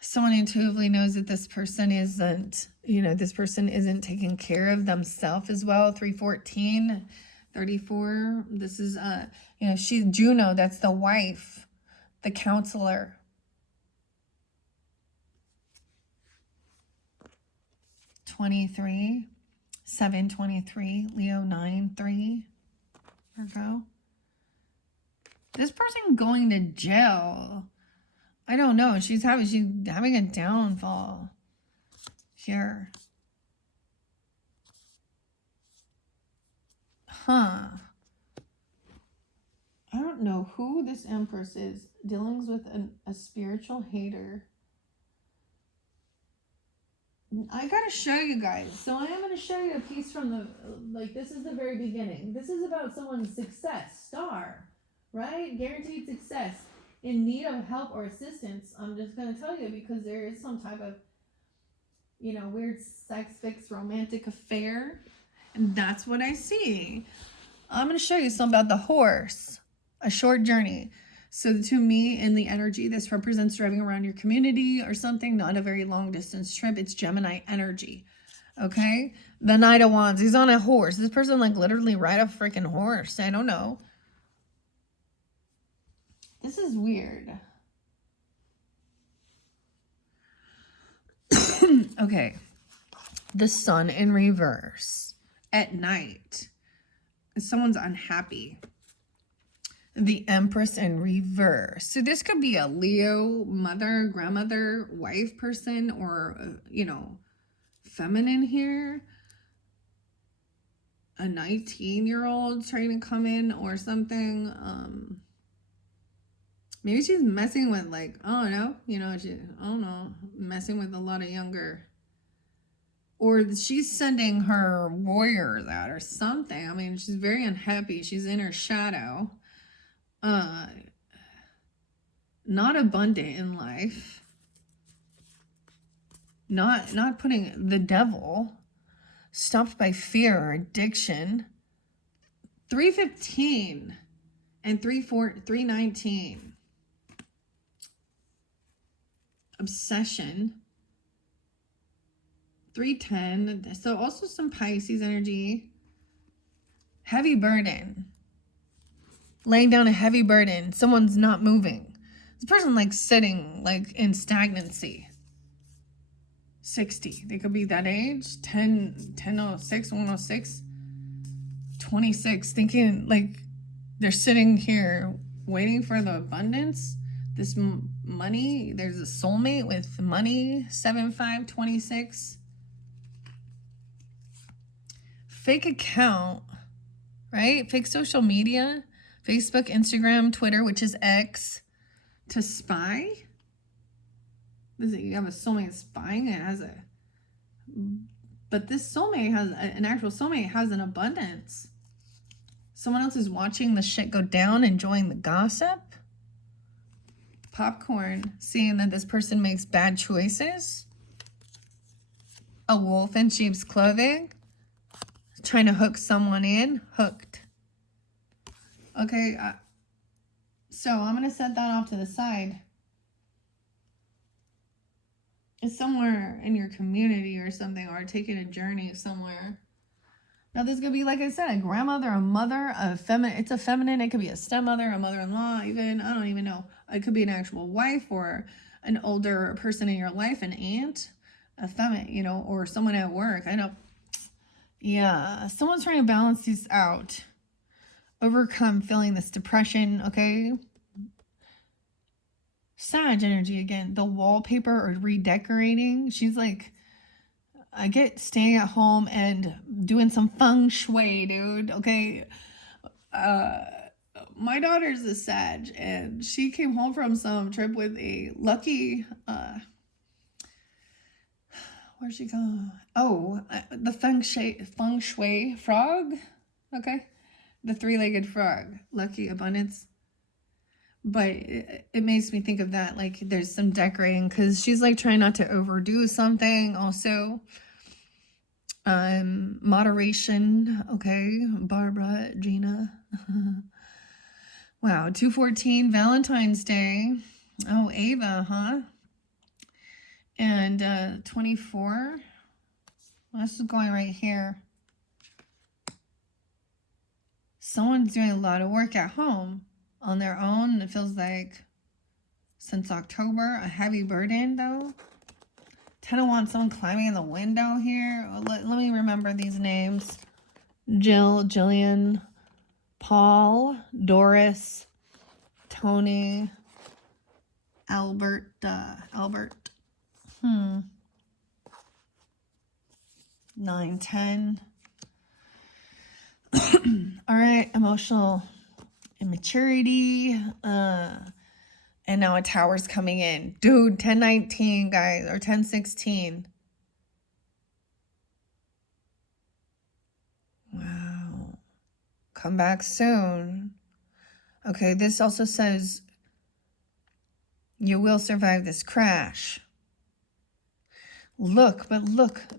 Someone intuitively knows that this person isn't, this person isn't taking care of themselves as well. 314, 34. This is, she's Juno. That's the wife, the counselor. 23, 723, Leo 9-3, Virgo. This person going to jail. I don't know. She's having a downfall here. I don't know who this Empress is. Dealings with a spiritual hater. I gotta show you guys. So I am gonna show you a piece from the, this is the very beginning. This is about someone's success, star, right? Guaranteed success. In need of help or assistance. I'm just going to tell you because there is some type of, weird sex fix romantic affair. And that's what I see. I'm going to show you something about the horse. A short journey. So to me, in the energy, this represents driving around your community or something. Not a very long distance trip. It's Gemini energy. Okay? The Knight of Wands. He's on a horse. This person literally ride a freaking horse. I don't know. This is weird. Okay. The Sun in reverse. At night. Someone's unhappy. The Empress in reverse. So this could be a Leo, mother, grandmother, wife person, or, feminine here. a 19-year-old trying to come in or something. Maybe she's messing with, like, I don't know, you know, I don't know, messing with a lot of younger, or she's sending her warriors out or something. I mean, she's very unhappy. She's in her shadow. Not abundant in life. Not putting the devil, stopped by fear or addiction. 315 and 319. Obsession. 310. So also some Pisces energy. Heavy burden. Laying down a heavy burden. Someone's not moving. This person like sitting like in stagnancy. 60. They could be that age. 1006, 106, 26. Thinking like they're sitting here waiting for the abundance. This money. There's a soulmate with money. 7526. Fake account, right? Fake social media. Facebook, Instagram, Twitter, which is X. To spy. You have a soulmate spying. It has but this soulmate has an actual soulmate has an abundance. Someone else is watching the shit go down, enjoying the gossip. Popcorn, seeing that this person makes bad choices. A wolf in sheep's clothing, trying to hook someone in. Hooked. Okay, so I'm going to set that off to the side. It's somewhere in your community or something, or taking a journey somewhere. Now, this could be, like I said, a grandmother, a mother, a feminine. It's a feminine. It could be a stepmother, a mother-in-law, even. I don't even know. It could be an actual wife or an older person in your life, an aunt, a feminine, you know, or someone at work. I know. Yeah, someone's trying to balance these out. Overcome feeling this depression, okay? Sag energy again. The wallpaper or redecorating. She's like, I get staying at home and doing some feng shui, dude. Okay. My daughter's a Sag, and she came home from some trip with a lucky, where'd she go? Oh, the feng shui frog. Okay. The three-legged frog. Lucky abundance. But it makes me think of that, like there's some decorating, because she's like trying not to overdo something. Also, moderation. Okay, Barbara, Gina. Wow, 214, Valentine's Day. Oh, Ava, huh? And 24. This is going right here. Someone's doing a lot of work at home on their own. It feels like since October, a heavy burden though. 10 of Wands, someone climbing in the window here. Let me remember these names. Jill, Jillian, Paul, Doris, Tony, Albert. 9, 10. All right, emotional immaturity. And now a tower's coming in. Dude, 1019, guys, or 1016. Wow. Come back soon. Okay, this also says you will survive this crash. Look,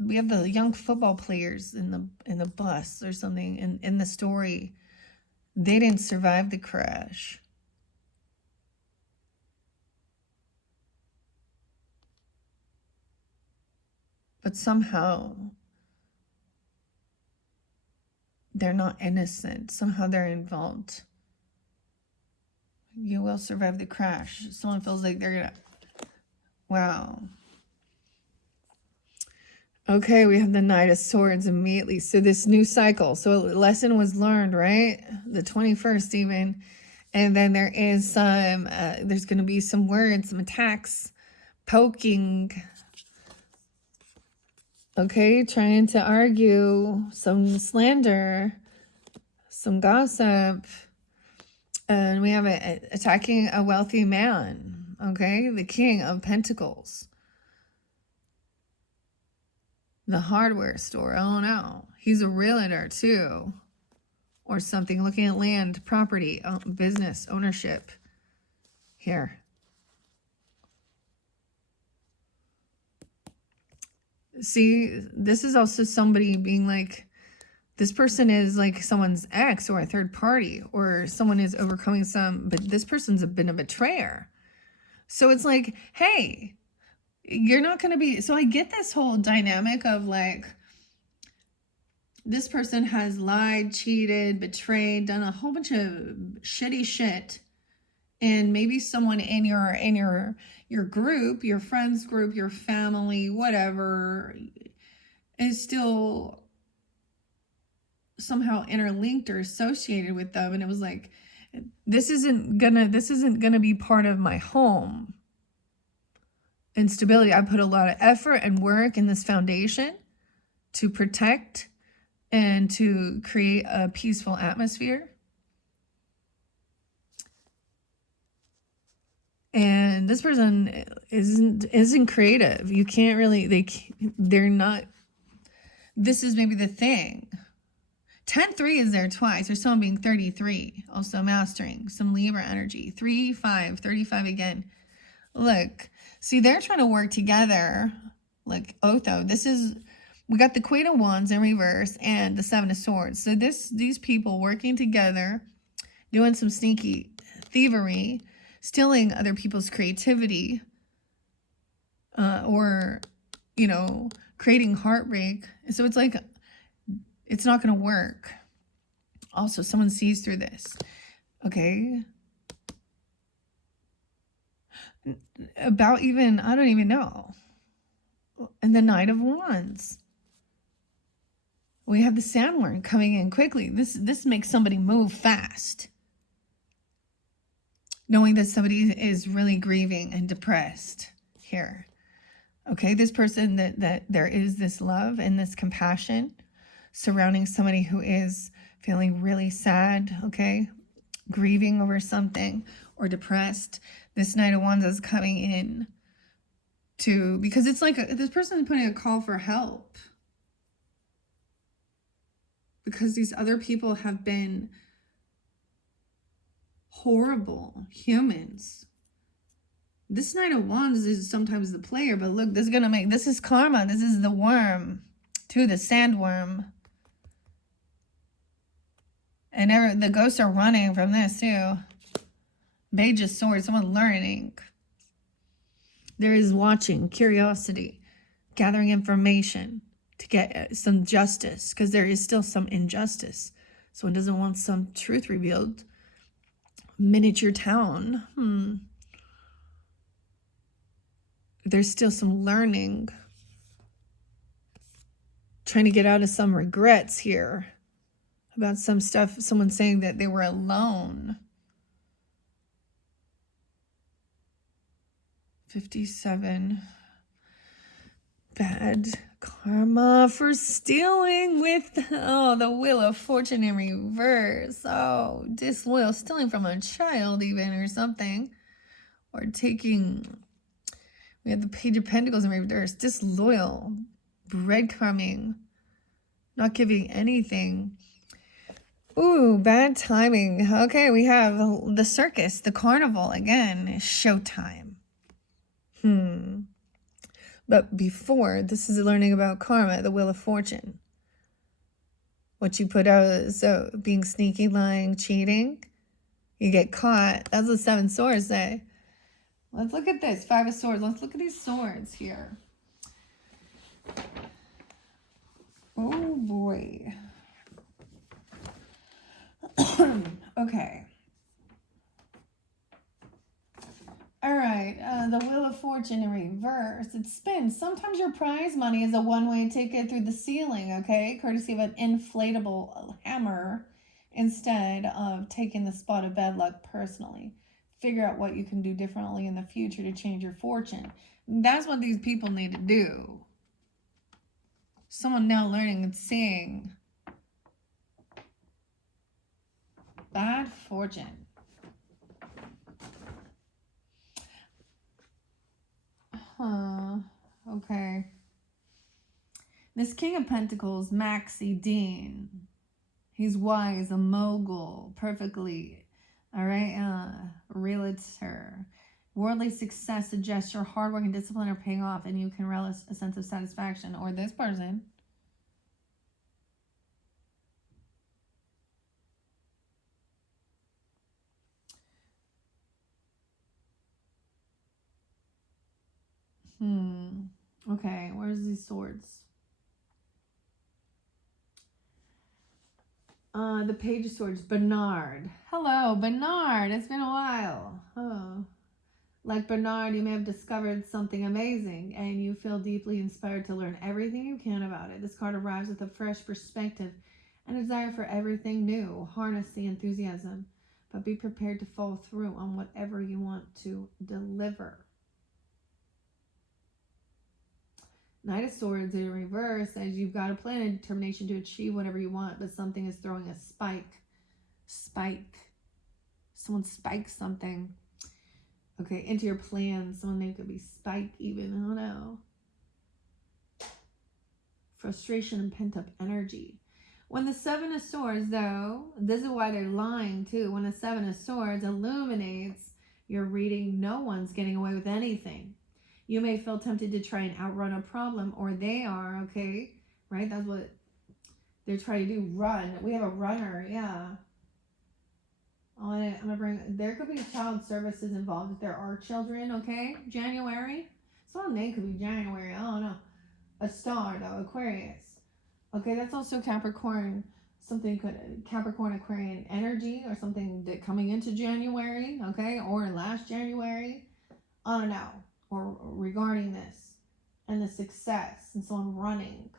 we have the young football players in the bus or something in the story. They didn't survive the crash. But somehow they're not innocent. Somehow they're involved. You will survive the crash. Someone feels like they're gonna... Wow. Okay, we have the Knight of Swords immediately. So this new cycle. So a lesson was learned, right? The 21st even. And then there is some, there's going to be some words, some attacks, poking. Okay, trying to argue, some slander, some gossip. And we have attacking a wealthy man. Okay, the King of Pentacles. The hardware store. Oh no. He's a realtor too. Or something. Looking at land, property, business, ownership. Here. See, this is also somebody being like, this person is like someone's ex or a third party, or someone is overcoming but this person's been a betrayer. So it's like, hey, you're not going to be, so I get this whole dynamic of like, this person has lied, cheated, betrayed, done a whole bunch of shitty shit. And maybe someone in your group, your friends group, your family, whatever, is still somehow interlinked or associated with them. And it was like, this isn't gonna be part of my home. Instability. I put a lot of effort and work in this foundation to protect and to create a peaceful atmosphere. And this person isn't creative. You can't really, they're not, this is maybe the thing. 10-3 is there twice. There's someone being 33, also mastering some Libra energy. 3-5, 35 again. Look, see, they're trying to work together. Like Otho, we got the Queen of Wands in reverse and the Seven of Swords. So these people working together, doing some sneaky thievery, stealing other people's creativity, or, creating heartbreak. So it's like, it's not going to work. Also, someone sees through this. Okay. About even, I don't even know. And the Knight of Wands. We have the Sandworm coming in quickly. This makes somebody move fast. Knowing that somebody is really grieving and depressed here. Okay, this person, that there is this love and this compassion surrounding somebody who is feeling really sad, okay, grieving over something or depressed. This Knight of Wands is coming in because it's like this person is putting a call for help. Because these other people have been horrible humans. This Knight of Wands is sometimes the player, but look, this is karma. This is the worm, too, the sandworm. And the ghosts are running from this, too. Page of Swords, someone learning. There is watching, curiosity, gathering information to get some justice, because there is still some injustice. Someone doesn't want some truth revealed. Miniature town. There's still some learning. Trying to get out of some regrets here about some stuff. Someone saying that they were alone. 57. Bad karma for stealing with, the Wheel of Fortune in reverse. Oh, disloyal, stealing from a child even or something. Or taking, we have the Page of Pentacles in reverse. Disloyal, breadcrumbing, not giving anything. Ooh, bad timing. Okay, we have the circus, the carnival again. Showtime. But before, this is learning about karma, the Wheel of Fortune. What you put out, so being sneaky, lying, cheating, you get caught. That's what Seven Swords say. Let's look at this, Five of Swords. Let's look at these swords here. Oh boy. Okay. All right, the Wheel of Fortune in reverse. It spins. Sometimes your prize money is a one-way ticket through the ceiling, okay? Courtesy of an inflatable hammer instead of taking the spot of bad luck personally. Figure out what you can do differently in the future to change your fortune. That's what these people need to do. Someone now learning and seeing. Bad fortune. Huh. Okay. This King of Pentacles, Maxie Dean. He's wise, a mogul, perfectly. All right. Realtor. Worldly success suggests your hard work and discipline are paying off and you can relish a sense of satisfaction. Or this person. Okay, where's these swords? The Page of Swords, Bernard. Hello, Bernard. It's been a while. Oh. Like Bernard, you may have discovered something amazing and you feel deeply inspired to learn everything you can about it. This card arrives with a fresh perspective and a desire for everything new. Harness the enthusiasm, but be prepared to follow through on whatever you want to deliver. Knight of Swords in reverse says you've got a plan and determination to achieve whatever you want, but something is throwing a spike. Someone spikes something. Okay, into your plans. Someone name could be Spike even. I don't know. Frustration and pent-up energy. When the Seven of Swords, though, this is why they're lying too. When the Seven of Swords illuminates your reading, no one's getting away with anything. You may feel tempted to try and outrun a problem, or they are, okay? Right? That's what they're trying to do. Run. We have a runner, yeah. I'm gonna bring, there could be child services involved if there are children, okay? January. Someone's name could be January, I don't know. A star though, Aquarius. Okay, that's also Capricorn. Something could, Capricorn Aquarian energy or something that coming into January, okay? Or last January. I don't know. Or regarding this and the success and someone running.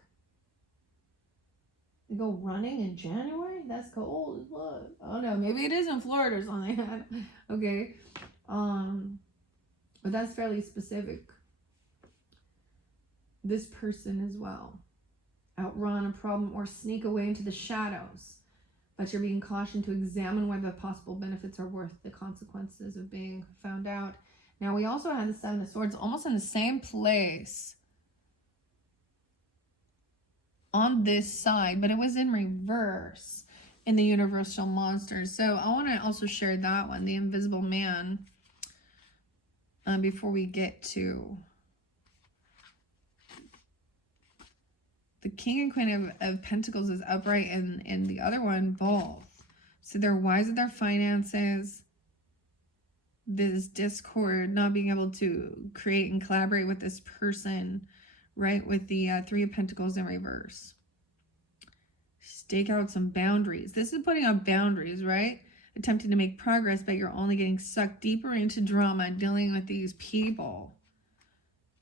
They go running in January? That's cold as what? I don't know. Maybe it is in Florida or something. Okay. But that's fairly specific. This person as well. Outrun a problem or sneak away into the shadows. But you're being cautioned to examine whether the possible benefits are worth the consequences of being found out. Now, we also had the Seven of Swords almost in the same place on this side, but it was in reverse in the Universal Monsters. So I want to also share that one, the Invisible Man, before we get to the King and Queen of Pentacles is upright and the other one, both. So they're wise with their finances. This discord, not being able to create and collaborate with this person, right? With the Three of Pentacles in reverse. Stake out some boundaries. This is putting up boundaries, right? Attempting to make progress, but you're only getting sucked deeper into drama, dealing with these people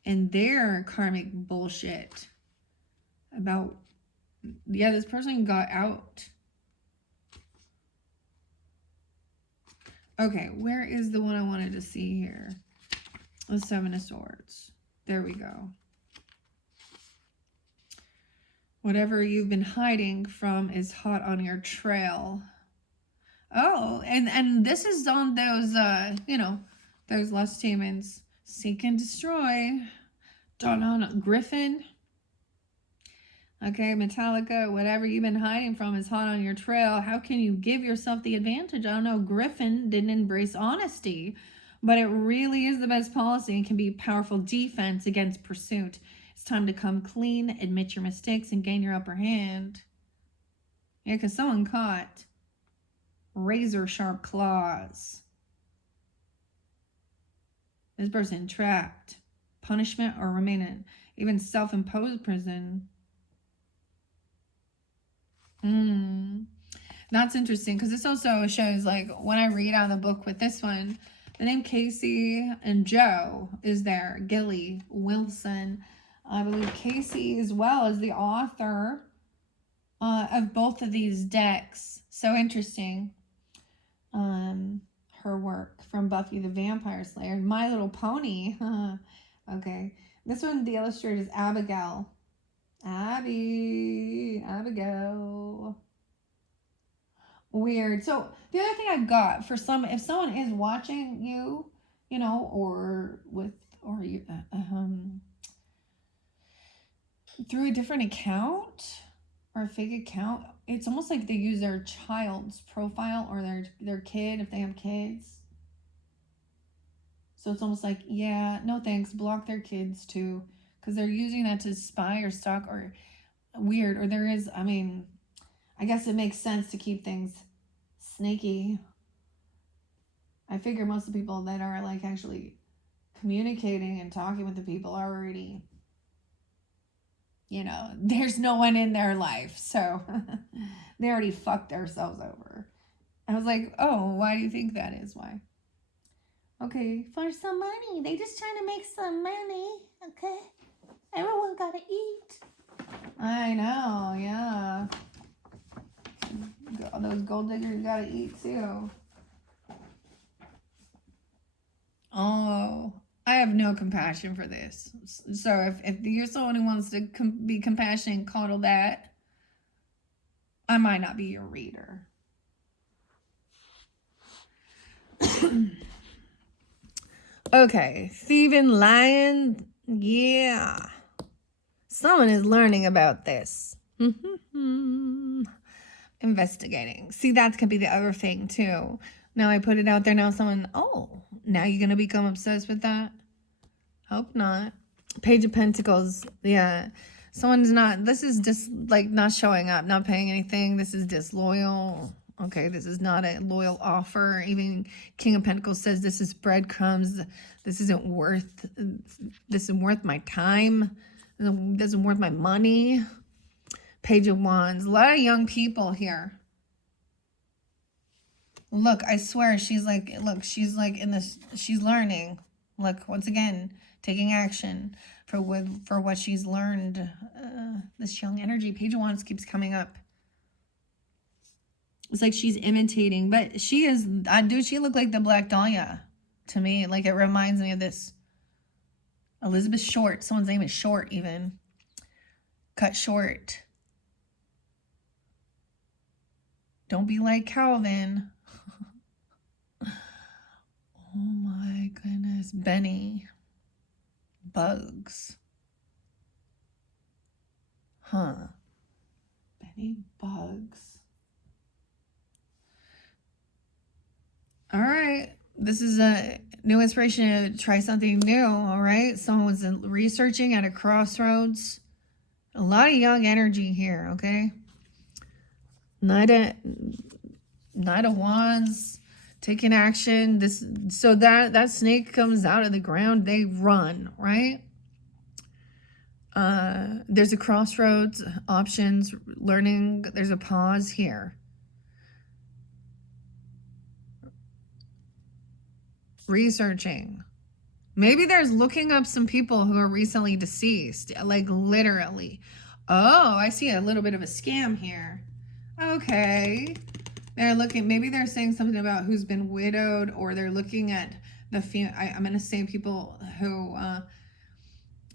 and their karmic bullshit about, yeah, this person got out. Okay, where is the one I wanted to see here? The Seven of Swords. There we go. Whatever you've been hiding from is hot on your trail. Oh, and this is on those, you know, those lust demons. Seek and destroy. Griffin. Okay, Metallica, whatever you've been hiding from is hot on your trail. How can you give yourself the advantage? I don't know. Griffin didn't embrace honesty, but it really is the best policy and can be powerful defense against pursuit. It's time to come clean, admit your mistakes, and gain your upper hand. Yeah, because someone caught razor sharp claws. This person trapped. Punishment or remain in even self-imposed prison. That's interesting because this also shows, like, when I read out of the book with this one, the name Casey and Joe is there. Gilly Wilson. I believe Casey as well is the author of both of these decks. So interesting. Her work from Buffy the Vampire Slayer. My Little Pony. Okay. This one, the illustrator is Abigail Abigail. Weird. So the other thing I've got for some, if someone is watching you, you know, or with, or you, through a different account or a fake account, it's almost like they use their child's profile or their kid if they have kids. So it's almost like, yeah, no thanks, block their kids too, because they're using that to spy or stalk or weird. Or there is, I mean, I guess it makes sense to keep things snaky. I figure most of the people that are like actually communicating and talking with the people are already, you know, there's no one in their life. So they already fucked themselves over. I was like, oh, why do you think that is? Why? Okay, for some money. They just trying to make some money. Okay. Everyone gotta eat. I know, yeah. Those gold diggers gotta eat too. Oh, I have no compassion for this. So if you're someone who wants to be compassionate and coddle that, I might not be your reader. Okay, thieving lion. Yeah. Someone is learning about this. Investigating. See, that could be the other thing too. Now I put it out there. Now someone, oh, now you're going to become obsessed with that? Hope not. Page of Pentacles. Yeah. Someone's not, this is just like not showing up, not paying anything. This is disloyal. Okay, this is not a loyal offer. Even King of Pentacles says this is breadcrumbs. This isn't worth my time. This isn't worth my money. Page of Wands. A lot of young people here. Look, I swear she's like, look, she's like in this, she's learning. Look, once again, taking action for what she's learned. This young energy. Page of Wands keeps coming up. It's like she's imitating, but she is, dude, she looked like the Black Dahlia to me. Like it reminds me of this. Elizabeth Short. Someone's name is Short even. Cut short. Don't be like Calvin. Oh my goodness. Benny. Bugs. Huh. Benny Bugs. All right. This is a new inspiration to try something new. All right. Someone was researching at a crossroads. A lot of young energy here. Okay. Knight of Wands, taking action. So that snake comes out of the ground, they run, right? There's a crossroads, options, learning. There's a pause here. Researching. Maybe there's looking up some people who are recently deceased, like literally. Oh, I see a little bit of a scam here. Okay. They're looking, maybe they're saying something about who's been widowed, or they're looking at the, I'm going to say people who,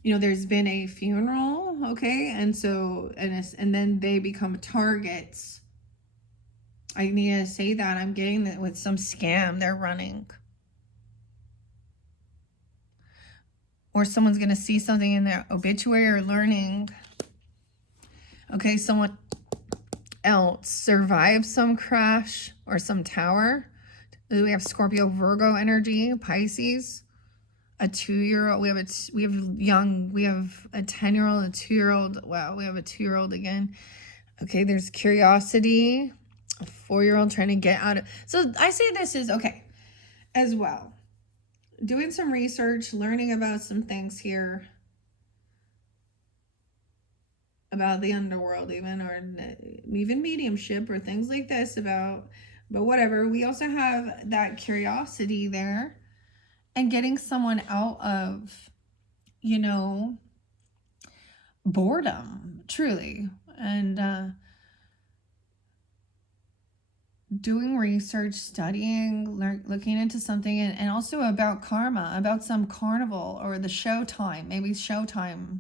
you know, there's been a funeral, okay? And so, and then they become targets. I need to say that. I'm getting that with some scam they're running. Or someone's going to see something in their obituary or learning. Okay, someone else survived some crash or some tower. We have Scorpio, Virgo energy, Pisces, a 2-year-old. We have a 10-year-old, a 2-year-old. Wow, we have a 2-year-old again. Okay, there's curiosity, a 4-year-old trying to get out of. So I say this is okay as well. Doing some research, learning about some things here. About the underworld even, or even mediumship or things like this but whatever. We also have that curiosity there and getting someone out of, you know, boredom, truly. And doing research, studying, looking into something, and also about karma, about some carnival or the showtime, maybe showtime.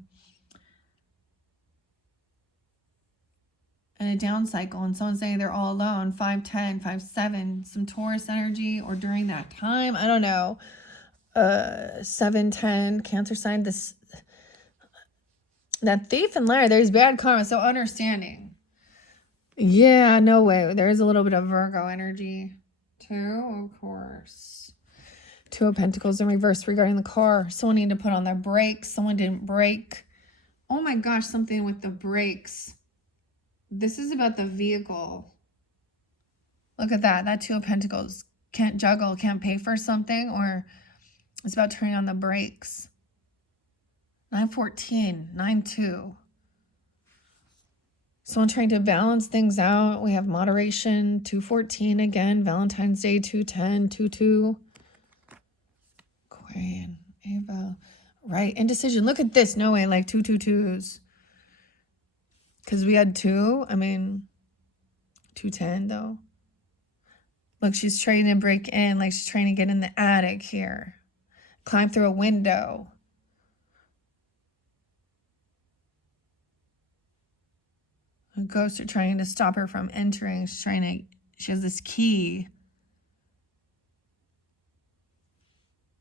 in a down cycle, and someone's saying they're all alone. 5-10, 5-7, some Taurus energy, or during that time, I don't know. 7-10, Cancer sign. That thief and liar, there's bad karma. So understanding. Yeah, no way. There is a little bit of Virgo energy too, of course. 2 of Pentacles in reverse regarding the car. Someone needed to put on their brakes. Someone didn't brake. Oh my gosh, something with the brakes. This is about the vehicle. Look at that. That 2 of Pentacles. Can't juggle, can't pay for something, or it's about turning on the brakes. 9-14, 9-2. Someone trying to balance things out. We have moderation. 2-14 again. Valentine's Day, 2-10, 2-2. Queen, Ava. Right, indecision. Look at this. No way, like 2 2-2s. Because we had 2. I mean, 2-10 though. Look, she's trying to break in. Like she's trying to get in the attic here. Climb through a window. Ghosts are trying to stop her from entering. She has this key.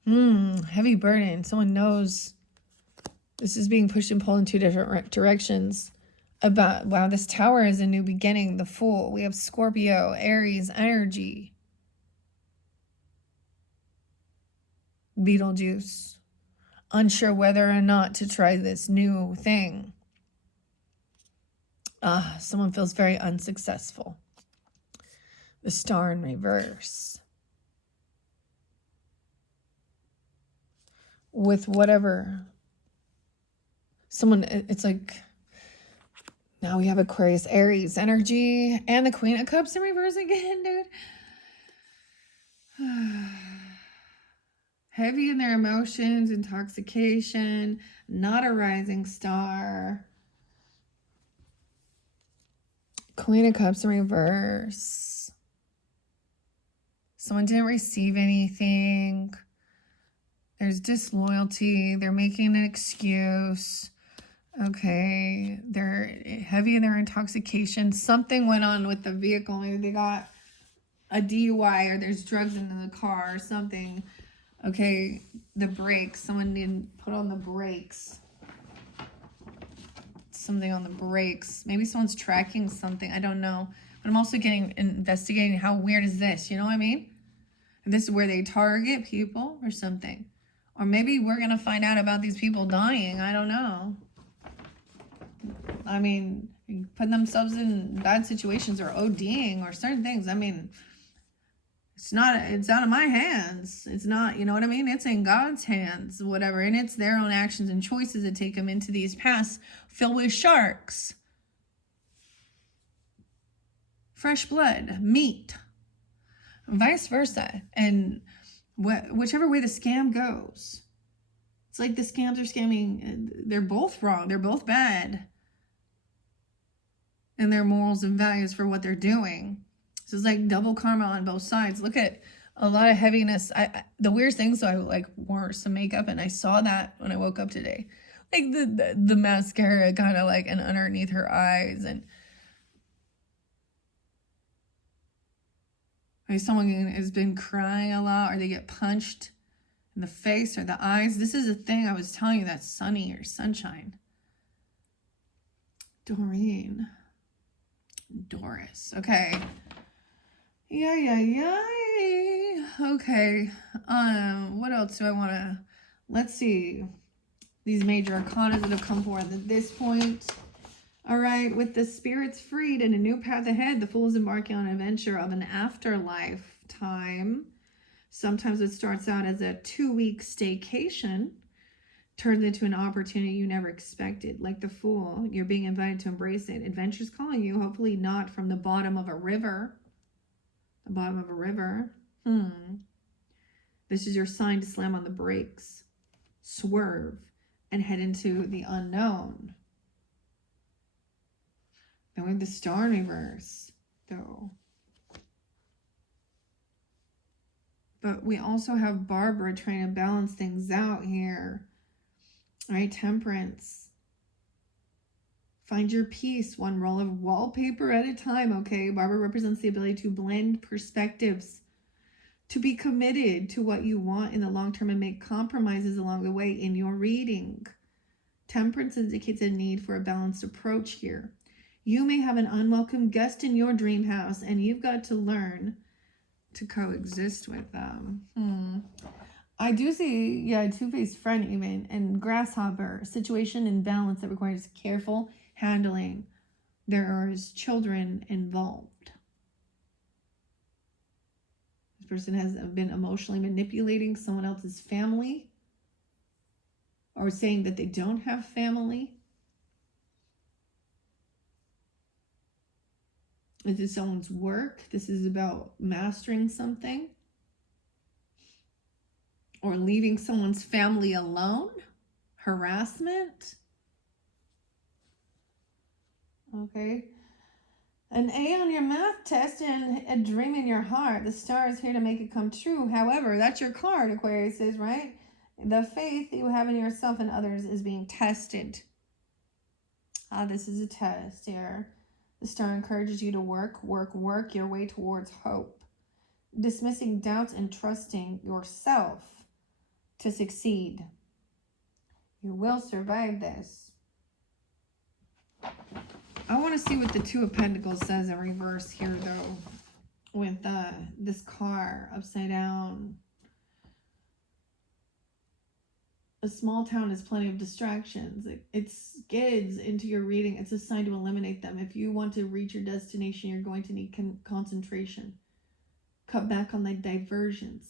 Heavy burden. Someone knows this is being pushed and pulled in 2 different directions. Wow, this tower is a new beginning. The Fool. We have Scorpio, Aries energy. Beetlejuice. Unsure whether or not to try this new thing. Someone feels very unsuccessful. The Star in reverse. With whatever. Someone, it's like, now we have Aquarius, Aries energy, and the Queen of Cups in reverse again, dude. Heavy in their emotions, intoxication, not a rising star. Queen of Cups in reverse. Someone didn't receive anything. There's disloyalty. They're making an excuse. Okay. They're heavy in their intoxication. Something went on with the vehicle. Maybe they got a DUI, or there's drugs in the car or something. Okay. The brakes. Someone didn't put on the brakes. Something on the brakes. Maybe someone's tracking something. I don't know. But I'm also investigating how weird is this? You know what I mean? This is where they target people or something. Or maybe we're going to find out about these people dying. I don't know. I mean, putting themselves in bad situations or ODing or certain things. I mean, it's out of my hands. It's not, you know what I mean? It's in God's hands, whatever. And it's their own actions and choices that take them into these paths filled with sharks. Fresh blood, meat, vice versa. And whichever way the scam goes, it's like the scams are scamming. They're both wrong. They're both bad. And their morals and values for what they're doing. So it's like double karma on both sides. Look at a lot of heaviness. The weirdest thing, so I like wore some makeup, and I saw that when I woke up today. Like the mascara kind of like and underneath her eyes, and like someone has been crying a lot, or they get punched in the face or the eyes. This is a thing I was telling you, that's sunny or sunshine. Doreen. Doris. Okay. Yeah. Okay. What else do I want to... Let's see. These major arcana that have come forth at this point. All right. With the spirits freed and a new path ahead, the Fool is embarking on an adventure of an afterlife time. Sometimes it starts out as a 2-week staycation, turns into an opportunity you never expected. Like the Fool, you're being invited to embrace it. Adventure's calling you, hopefully not from the bottom of a river. The bottom of a river. This is your sign to slam on the brakes, swerve, and head into the unknown. Then we have the Star in reverse, though. But we also have Barbara trying to balance things out here. Right? Temperance. Find your peace, one roll of wallpaper at a time, okay? Barbara represents the ability to blend perspectives, to be committed to what you want in the long term and make compromises along the way in your reading. Temperance indicates a need for a balanced approach here. You may have an unwelcome guest in your dream house, and you've got to learn to coexist with them. I do see, yeah, two-faced friend even, and grasshopper, situation and balance that requires careful handling. There is children involved. This person has been emotionally manipulating someone else's family, or saying that they don't have family. This is someone's work. This is about mastering something. Or leaving someone's family alone. Harassment. Okay. An A on your math test and a dream in your heart. The star is here to make it come true. However, that's your card, Aquarius is, right? The faith that you have in yourself and others is being tested. This is a test here. The star encourages you to work your way towards hope. Dismissing doubts and trusting yourself to succeed. You will survive this. I want to see what the Two of Pentacles says in reverse here, though, with this car upside down. A small town has plenty of distractions. It skids into your reading. It's a sign to eliminate them. If you want to reach your destination, you're going to need concentration. Cut back on the diversions.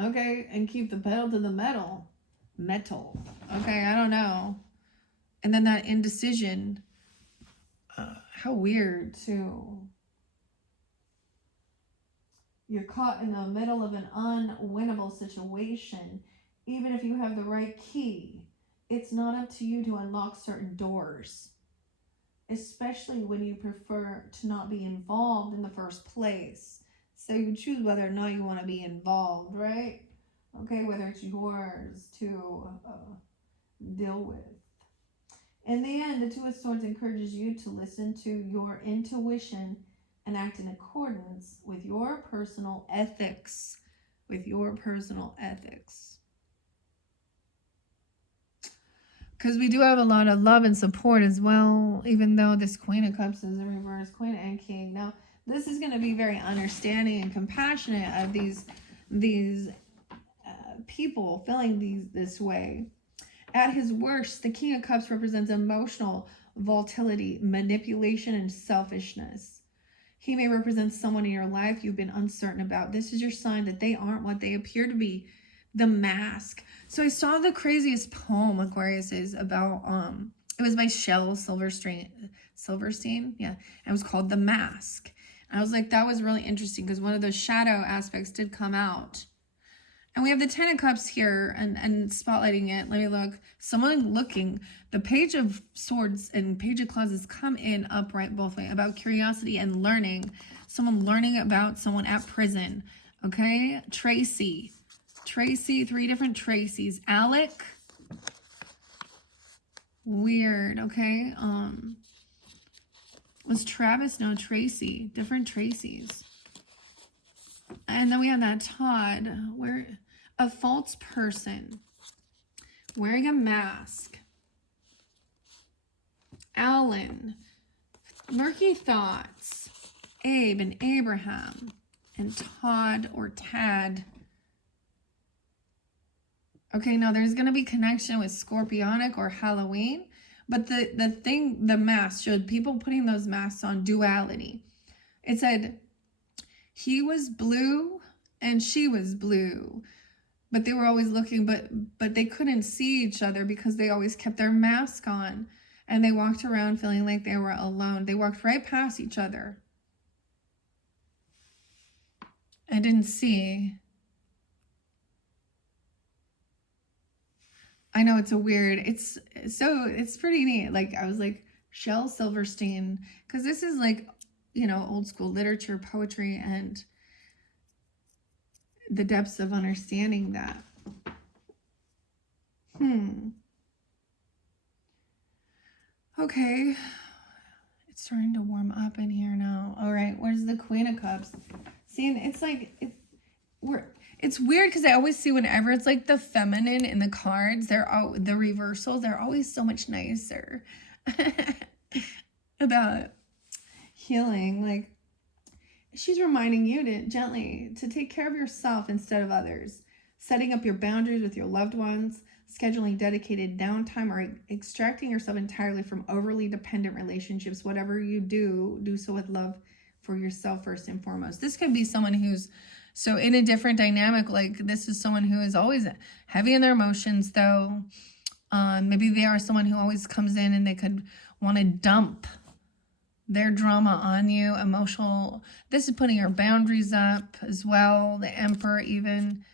Okay, and keep the pedal to the metal. Okay, I don't know. And then that indecision. How weird, too. You're caught in the middle of an unwinnable situation. Even if you have the right key, it's not up to you to unlock certain doors. Especially when you prefer to not be involved in the first place. So you choose whether or not you want to be involved, right? Okay, whether it's yours to deal with. In the end, the Two of Swords encourages you to listen to your intuition and act in accordance with your personal ethics. Because we do have a lot of love and support as well, even though this Queen of Cups is in reverse, Queen and King. Now, this is going to be very understanding and compassionate of these people feeling this way. At his worst, the King of Cups represents emotional volatility, manipulation, and selfishness. He may represent someone in your life you've been uncertain about. This is your sign that they aren't what they appear to be. The Mask. So I saw the craziest poem, Aquarius, is about, it was by Shel Silverstein. Yeah. It was called The Mask. And I was like, that was really interesting because one of those shadow aspects did come out. And we have the Ten of Cups here and spotlighting it. Let me look. Someone looking. The Page of Swords and Page of Claws come in upright both ways. About curiosity and learning. Someone learning about someone at prison. Okay? Tracy, 3 different Tracys. Alec. Weird, okay? Was Travis? No, Tracy. Different Tracys. And then we have that Todd. A false person. Wearing a mask. Alan. Murky thoughts. Abe and Abraham. And Todd or Tad. Okay, now there's going to be connection with Scorpionic or Halloween. But the mask showed people putting those masks on duality. It said, he was blue and she was blue. But they were always looking, but they couldn't see each other because they always kept their mask on. And they walked around feeling like they were alone. They walked right past each other. I didn't see. I know it's it's pretty neat. Like, I was like, Shel Silverstein, because this is like, old school literature, poetry, and the depths of understanding that. Okay. It's starting to warm up in here now. All right. Where's the Queen of Cups? See, it's like, it's weird because I always see whenever it's like the feminine in the cards, the reversals, they're always so much nicer about healing. Like, she's reminding you to gently to take care of yourself instead of others, setting up your boundaries with your loved ones, scheduling dedicated downtime, or extracting yourself entirely from overly dependent relationships. Whatever you do so with love for yourself first and foremost. This could be someone who's so in a different dynamic. Like, this is someone who is always heavy in their emotions, though. Maybe they are someone who always comes in and they could want to dump their drama on you, emotional. This is putting your boundaries up as well. The Emperor even.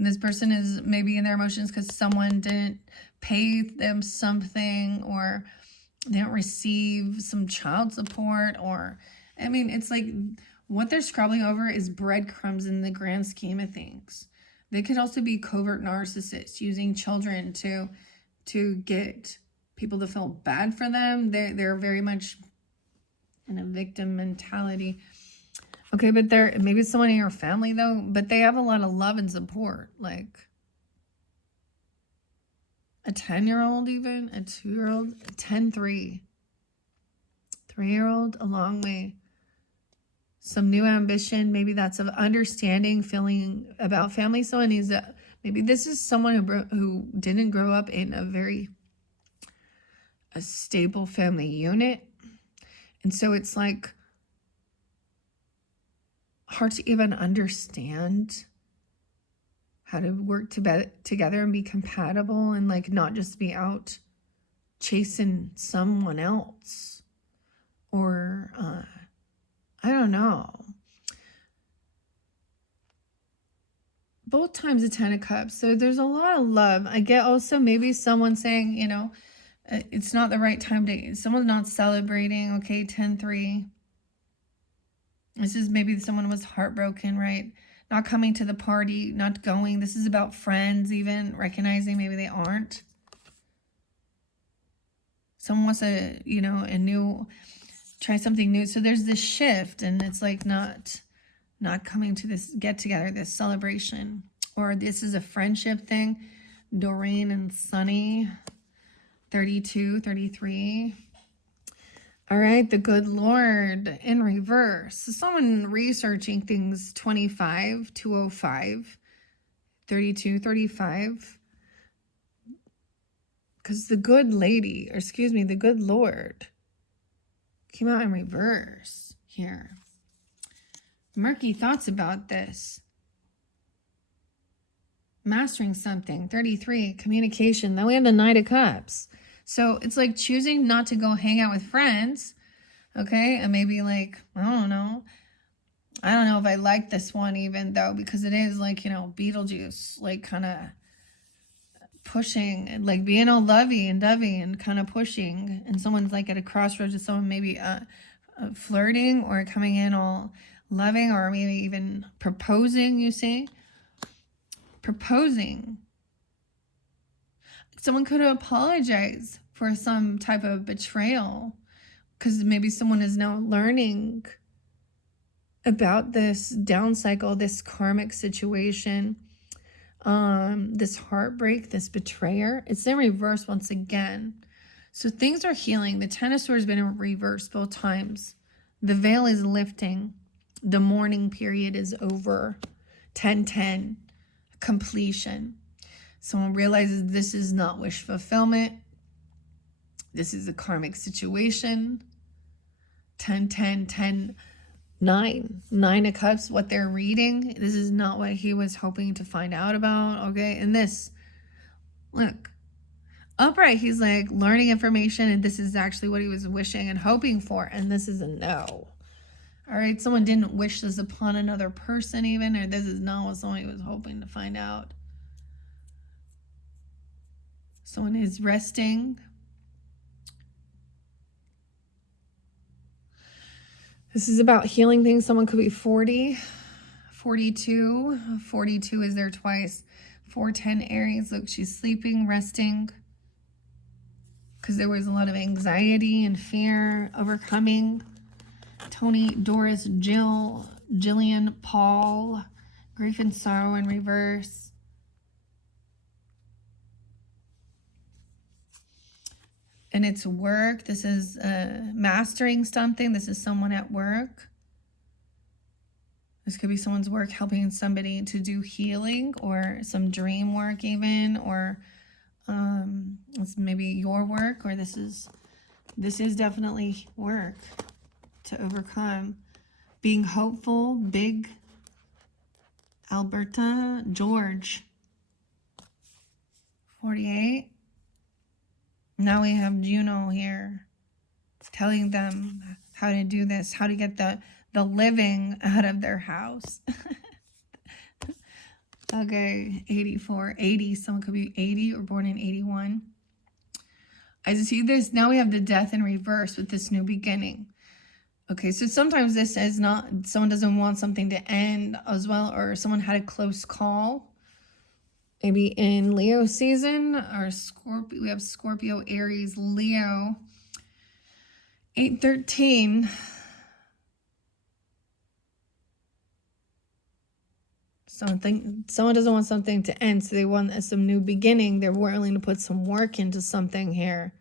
This person is maybe in their emotions because someone didn't pay them something, or they don't receive some child support, or, I mean, it's like what they're scrabbling over is breadcrumbs in the grand scheme of things. They could also be covert narcissists using children to get people to feel bad for them. They're very much in a victim mentality. Okay, but maybe it's someone in your family, though, but they have a lot of love and support, like a 10-year-old even, a 2-year-old, a 10-3, 3-year-old, a long way. Some new ambition, maybe that's of understanding, feeling about family. Someone needs maybe this is someone who didn't grow up in a stable family unit. And so it's like hard to even understand how to work together and be compatible, and like not just be out chasing someone else, or I don't know. Both times a 10 of Cups, so there's a lot of love. I get also maybe someone saying, it's not the right time to, someone's not celebrating. Okay, 10-3. This is maybe someone was heartbroken, right? Not coming to the party, not going. This is about friends, even recognizing maybe they aren't. Someone wants try something new. So there's this shift, and it's like not coming to this get together, this celebration, or this is a friendship thing. Doreen and Sunny, 32, 33. All right, the good Lord in reverse. So someone researching things, 25, 205, 32, 35. Because the good lady, or excuse me, the good Lord came out in reverse here. Murky thoughts about this. Mastering something, 33, communication. Then we have the Knight of Cups. So it's like choosing not to go hang out with friends, okay? And maybe like, I don't know if I like this one even though, because it is like, Beetlejuice, like kind of pushing, like being all lovey and dovey and kind of pushing. And someone's like at a crossroads with someone maybe flirting or coming in all loving, or maybe even proposing, you see? Proposing. Someone could apologize for some type of betrayal because maybe someone is now learning about this down cycle, this karmic situation, this heartbreak, this betrayer. It's in reverse once again. So things are healing. The Ten of Swords has been in reverse both times. The veil is lifting. The mourning period is over. 10-10, completion. Someone realizes this is not wish fulfillment. This is a karmic situation. 10-10-10. 9 of Cups, what they're reading. This is not what he was hoping to find out about, okay? And this, look, upright, he's like learning information, and this is actually what he was wishing and hoping for, and this is a no. All right, someone didn't wish this upon another person even, or this is not what someone was hoping to find out. Someone is resting. This is about healing things. Someone could be 40, 42. 42 is there twice. 410 Aries. Look, she's sleeping, resting. because there was a lot of anxiety and fear overcoming. Tony, Doris, Jill, Jillian, Paul, grief and sorrow in reverse. And it's work. This is mastering something. This is someone at work. This could be someone's work helping somebody to do healing or some dream work even, or it's maybe your work, or this is definitely work to overcome. Being hopeful, big, Alberta, George, 48. Now we have Juno here. It's telling them how to do this, how to get the living out of their house. Okay, 84, 80. Someone could be 80 or born in 81. I see this. Now we have the death in reverse with this new beginning. Okay, so sometimes this is not, someone doesn't want something to end as well, or someone had a close call. Maybe in Leo season, or Scorpio, we have Scorpio, Aries, Leo. 813. Someone doesn't want something to end, so they want some new beginning. They're willing to put some work into something here.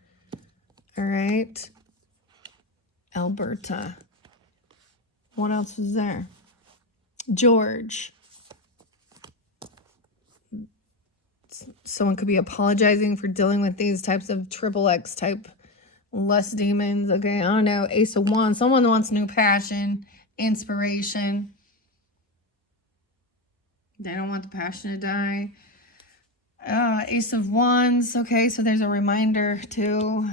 All right. Alberta. What else was there? George. Someone could be apologizing for dealing with these types of triple X type lust demons. Okay, I don't know. Ace of Wands. Someone wants new passion, inspiration. They don't want the passion to die. Ace of Wands. Okay, so there's a reminder too.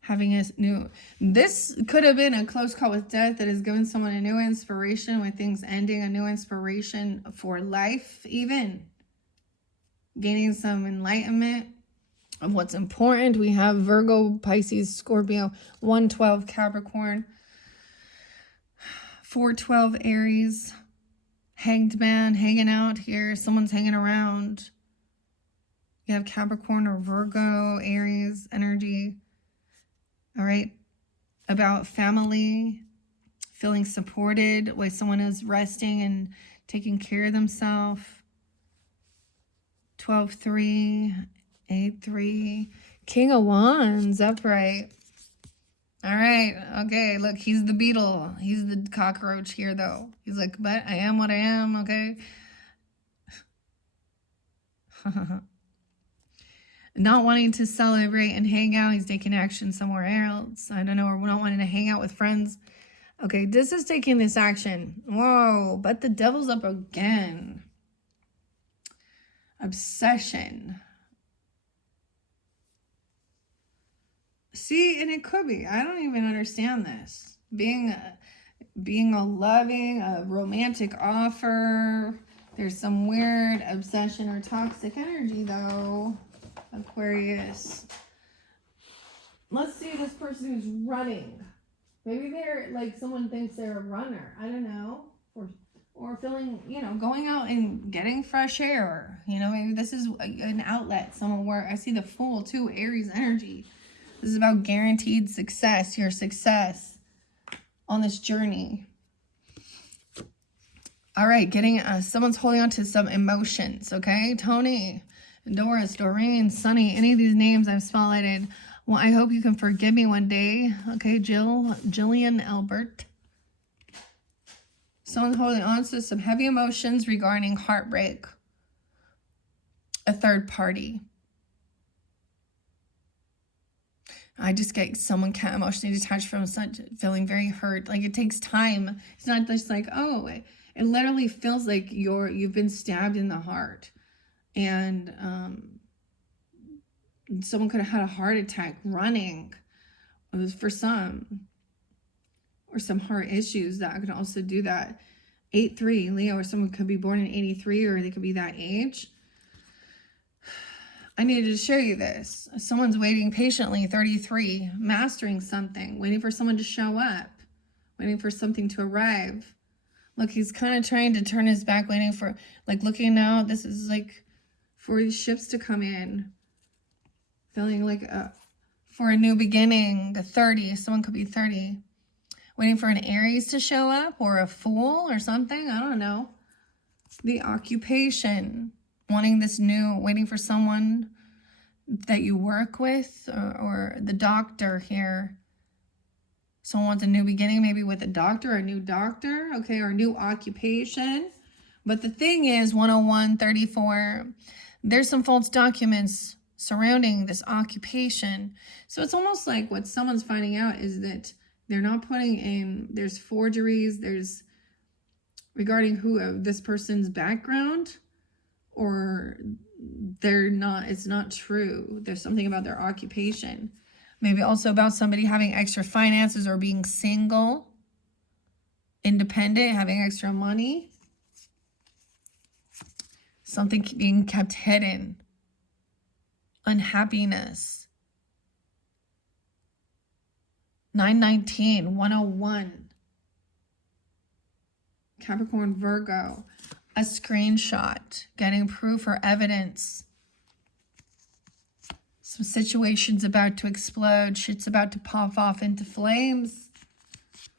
Having a new... This could have been a close call with death that has given someone a new inspiration with things ending, a new inspiration for life even. Gaining some enlightenment of what's important. We have Virgo, Pisces, Scorpio, 112 Capricorn, 412 Aries, Hanged Man hanging out here. Someone's hanging around. You have Capricorn or Virgo, Aries energy. All right. About family, feeling supported, like someone is resting and taking care of themselves. 12-3, 8-3, King of Wands, upright. All right, okay, look, he's the beetle. He's the cockroach here, though. He's like, but I am what I am, okay? Not wanting to celebrate and hang out. He's taking action somewhere else. I don't know, or not wanting to hang out with friends. Okay, this is taking this action. Whoa, but the devil's up again. Obsession. See, and it could be. I don't even understand this. Being a loving, a romantic offer. There's some weird obsession or toxic energy, though. Aquarius. Let's see this person who's running. Maybe they're like, someone thinks they're a runner. I don't know. Or feeling, going out and getting fresh air. Maybe this is an outlet. Someone where I see the Fool too, Aries energy. This is about guaranteed success, your success on this journey. All right, getting, someone's holding on to some emotions, okay? Tony, Doris, Doreen, Sunny, any of these names I've spotlighted. Well, I hope you can forgive me one day. Okay, Jill, Jillian, Albert. Someone's holding on to some heavy emotions regarding heartbreak. A third party. I just get someone emotionally detached from such, feeling very hurt. Like it takes time. It's not just like, oh, it literally feels like you've been stabbed in the heart. And someone could have had a heart attack running. It was for some. Or some heart issues that could also do that. 8-3, Leo, or someone could be born in 83, or they could be that age. I needed to show you this. Someone's waiting patiently, 33, mastering something, waiting for someone to show up, waiting for something to arrive. Look, he's kind of trying to turn his back, waiting for, like looking out. This is like for these ships to come in. Feeling like for a new beginning, a 30. Someone could be 30. Waiting for an Aries to show up or a Fool or something. I don't know. The occupation. Wanting this new, waiting for someone that you work with, or the doctor here. Someone wants a new beginning, maybe with a doctor, a new doctor, okay, or a new occupation. But the thing is, 10134, there's some false documents surrounding this occupation. So it's almost like what someone's finding out is that they're not putting in, there's forgeries, there's regarding who this person's background, or they're not, it's not true. There's something about their occupation. Maybe also about somebody having extra finances or being single, independent, having extra money. Something being kept hidden. Unhappiness. 919, 101. Capricorn, Virgo. A screenshot. Getting proof or evidence. Some situations about to explode. Shit's about to pop off into flames.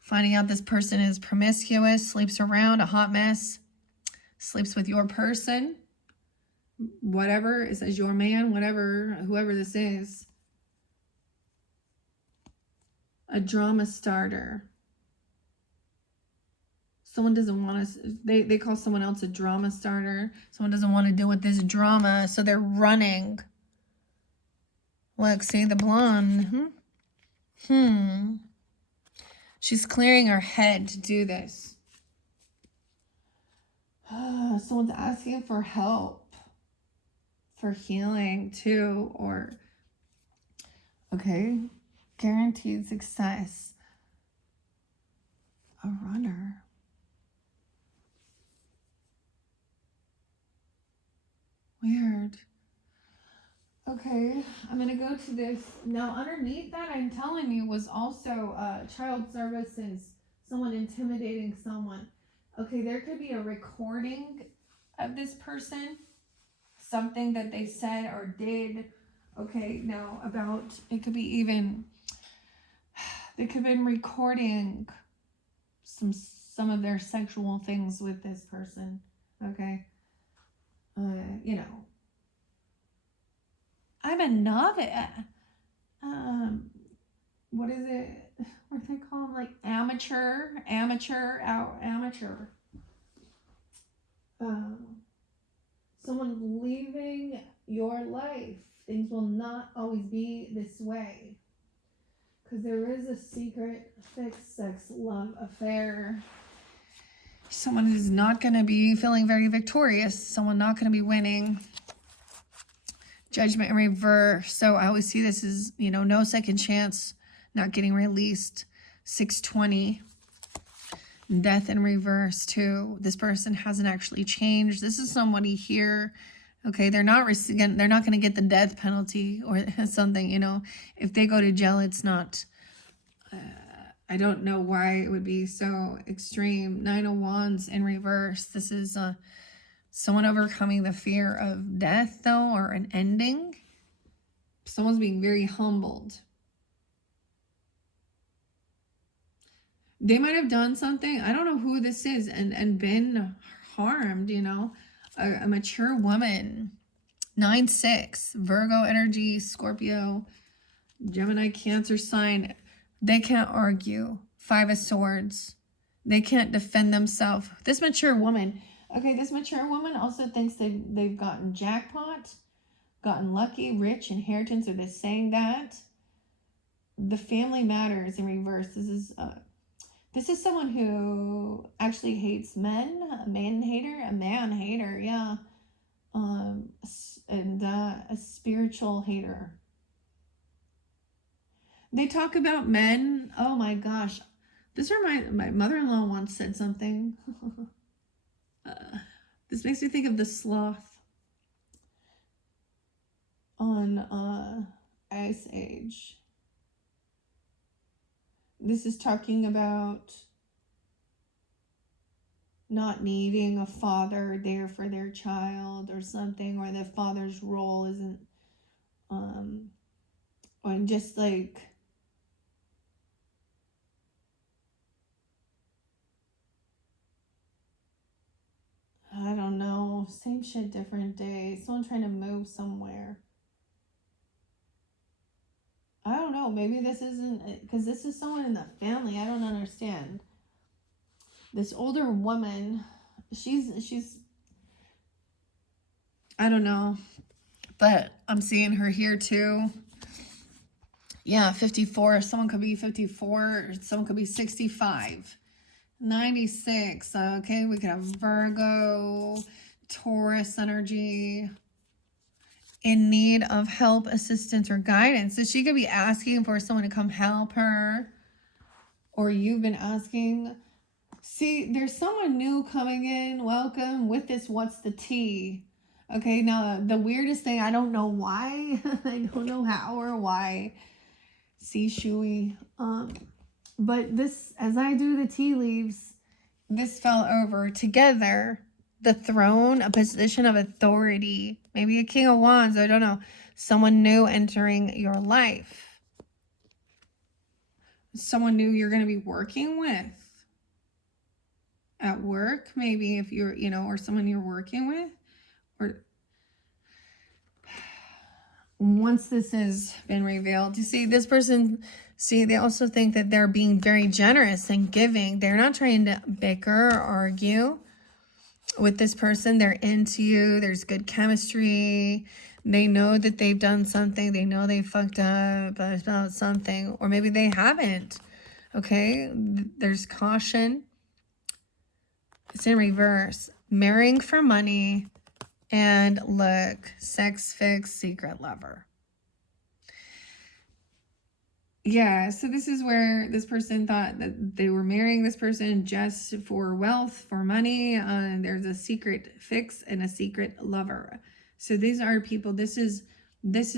Finding out this person is promiscuous. Sleeps around, a hot mess. Sleeps with your person. Whatever, it says your man, whatever, whoever this is. A drama starter. Someone doesn't want to, they call someone else a drama starter. Someone doesn't want to deal with this drama, so they're running. Look, see the blonde. She's clearing her head to do this. Someone's asking for help. For healing too, or okay, guaranteed success. A runner. Weird. Okay, I'm gonna go to this. Now underneath that, I'm telling you, was also child services, someone intimidating someone. Okay, there could be a recording of this person, something that they said or did. Okay, now about, it could be even, they could have been recording some of their sexual things with this person. Okay, you know, I'm a novice. What is it? What do they call them? Like amateur. Someone leaving your life. Things will not always be this way. Because there is a secret, fixed sex love affair. Someone is not going to be feeling very victorious. Someone not going to be winning. Judgment in reverse. So I always see this as, you know, no second chance, not getting released. 620. Death in reverse too. This person hasn't actually changed. This is somebody here. Okay, they're not going to get the death penalty or something, you know. If they go to jail, it's not, I don't know why it would be so extreme. 9 of Wands in reverse. This is someone overcoming the fear of death, though, or an ending. Someone's being very humbled. They might have done something, I don't know who this is, and been harmed, you know. A mature woman. 9-6. Virgo energy, Scorpio, Gemini, Cancer sign. They can't argue. 5 of Swords. They can't defend themselves. This mature woman. Okay, this mature woman also thinks they've gotten jackpot, gotten lucky, rich, inheritance, or they're saying that. The family matters in reverse. This is someone who actually hates men, a man hater, yeah. And a spiritual hater. They talk about men. Oh my gosh. This reminds, my mother-in-law once said something. This makes me think of the sloth on Ice Age. This is talking about not needing a father there for their child or something, or the father's role isn't Or just like, I don't know, same shit, different day. Someone trying to move somewhere. I don't know. Maybe this isn't, because this is someone in the family. I don't understand. This older woman, she's, I don't know, but I'm seeing her here too. Yeah, 54. Someone could be 54. Someone could be 65. 96. Okay, we could have Virgo, Taurus energy, in need of help, assistance, or guidance. So she could be asking for someone to come help her, or you've been asking. See, there's someone new coming in. Welcome with this. What's the tea? Okay, now the weirdest thing, I don't know why. I don't know how or why. See, Shui. But this, as I do the tea leaves, this fell over together. The throne, a position of authority, maybe a king of wands, I don't know. Someone new entering your life. Someone new you're going to be working with. At work, maybe, if you're, or someone you're working with. Or once this has been revealed, you see, this person, they also think that they're being very generous and giving. They're not trying to bicker or argue with this person. They're into you. There's good chemistry. They know that they've done something. They know they fucked up about something, or maybe they haven't. Okay, there's caution. It's in reverse. Marrying for money. And look, sex fix, secret lover. Yeah, so this is where this person thought that they were marrying this person just for wealth, for money. There's a secret fix and a secret lover. So these are people, this is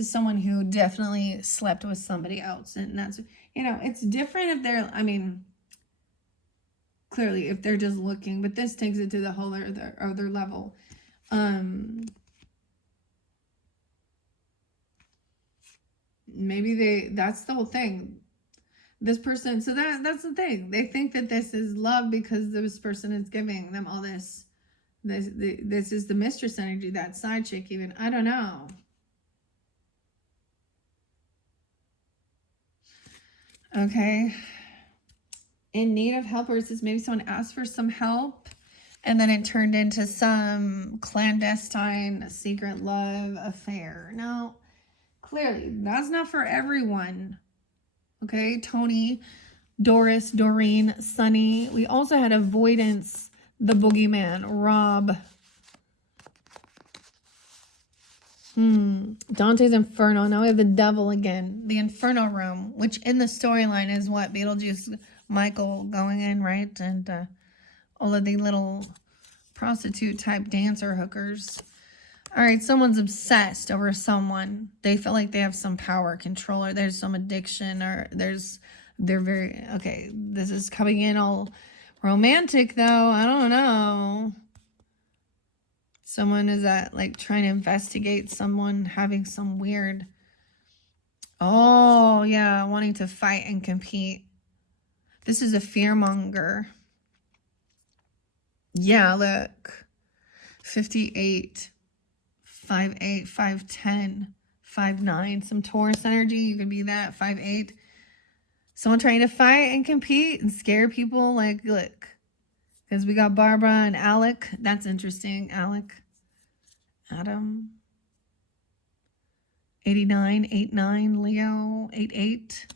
someone who definitely slept with somebody else. And that's, it's different if they're, clearly if they're just looking, but this takes it to the whole other level. Maybe that's the whole thing. This person, so that's the thing. They think that this is love because this person is giving them all this. This is the mistress energy, that side chick even. I don't know. Okay. In need of help, or is this maybe someone asked for some help and then it turned into some clandestine secret love affair? No, clearly that's not for everyone. Okay, Tony, Doris, Doreen, Sunny. We also had avoidance, the boogeyman, Rob. Dante's Inferno. Now we have the devil again. The Inferno room, which in the storyline is what? Beetlejuice, Michael going in, right? And all of the little prostitute type dancer hookers. All right, someone's obsessed over someone. They feel like they have some power, control, or there's some addiction, or they're very, okay, this is coming in all romantic though. I don't know. Someone is trying to investigate someone having some weird, oh yeah, wanting to fight and compete. This is a fearmonger. Yeah, look. 58, 5'8", 5'10", 5'9". Some Taurus energy. You could be that. 5'8". Someone trying to fight and compete and scare people. Like, look. Because we got Barbara and Alec. That's interesting. Alec. Adam. 89, 89. Leo. 88.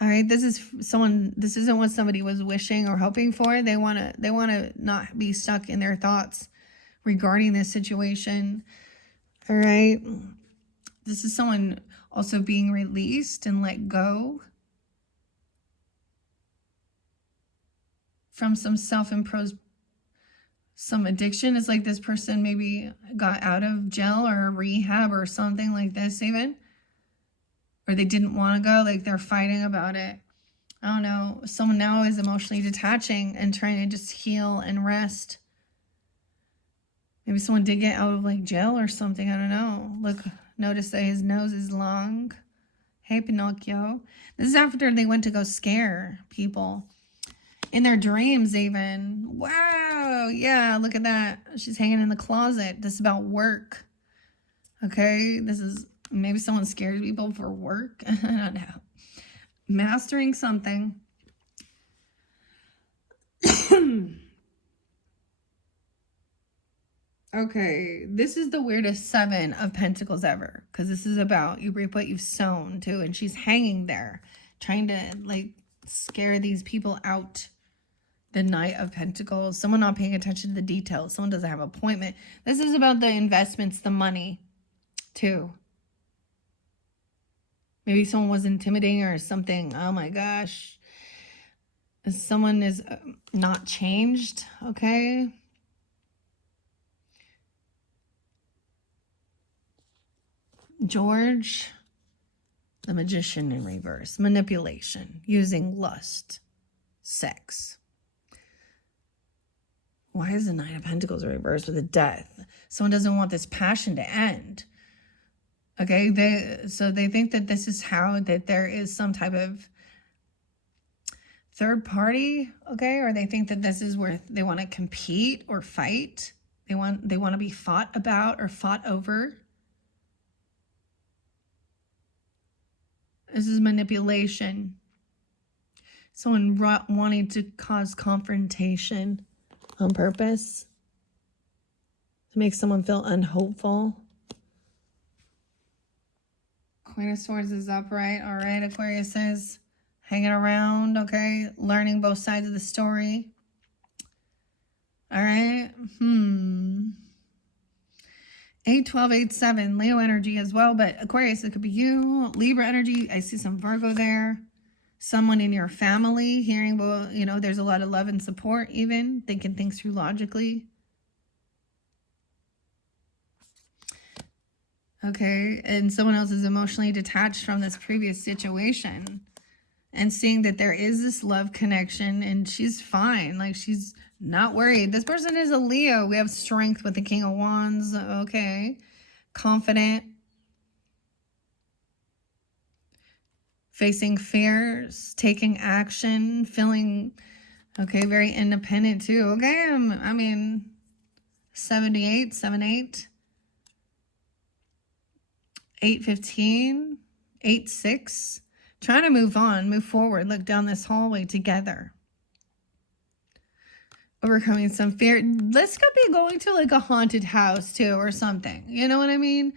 All right, this isn't what somebody was wishing or hoping for. They want to not be stuck in their thoughts regarding this situation. All right. This is someone also being released and let go from some self-imposed, some addiction. It's like this person maybe got out of jail or rehab or something like this even. Or they didn't want to go, like they're fighting about it. I don't know. Someone now is emotionally detaching and trying to just heal and rest. Maybe someone did get out of jail or something. I don't know. Look, notice that his nose is long. Hey, Pinocchio. This is after they went to go scare people. In their dreams, even. Wow. Yeah, look at that. She's hanging in the closet. This is about work. Okay. This is maybe someone scares people for work. I don't know. Mastering something. Okay, this is the weirdest 7 of Pentacles ever, because this is about you reap what you've sown too, and she's hanging there trying to like scare these people out. The Knight of Pentacles, someone not paying attention to the details, someone doesn't have an appointment. This is about the investments, the money too. Maybe someone was intimidating or something. Oh my gosh. Someone is not changed, okay? George, the Magician in reverse. Manipulation, using lust, sex. Why is the Knight of Pentacles reversed with a death? Someone doesn't want this passion to end. Okay, so they think that this is how, that there is some type of third party, okay? Or they think that this is where they want to compete or fight. They want to be fought about or fought over. This is manipulation. Someone wanting to cause confrontation on purpose to make someone feel unhopeful. Queen of Swords is upright. All right, Aquarius says hanging around, okay? Learning both sides of the story. All right. 8-12, 8-7, Leo energy as well, but Aquarius, it could be you. Libra energy, I see some Virgo there. Someone in your family hearing, well, you know, there's a lot of love and support even, thinking things through logically. Okay, and someone else is emotionally detached from this previous situation and seeing that there is this love connection and she's fine, like she's not worried. This person is a Leo. We have strength with the King of Wands, okay. Confident. Facing fears, taking action, feeling, okay, very independent too. Okay, I mean, 78, 7-8. 8-15, 8-6. Trying to move on, move forward, look down this hallway together. Overcoming some fear. This could be going to like a haunted house too or something. You know what I mean?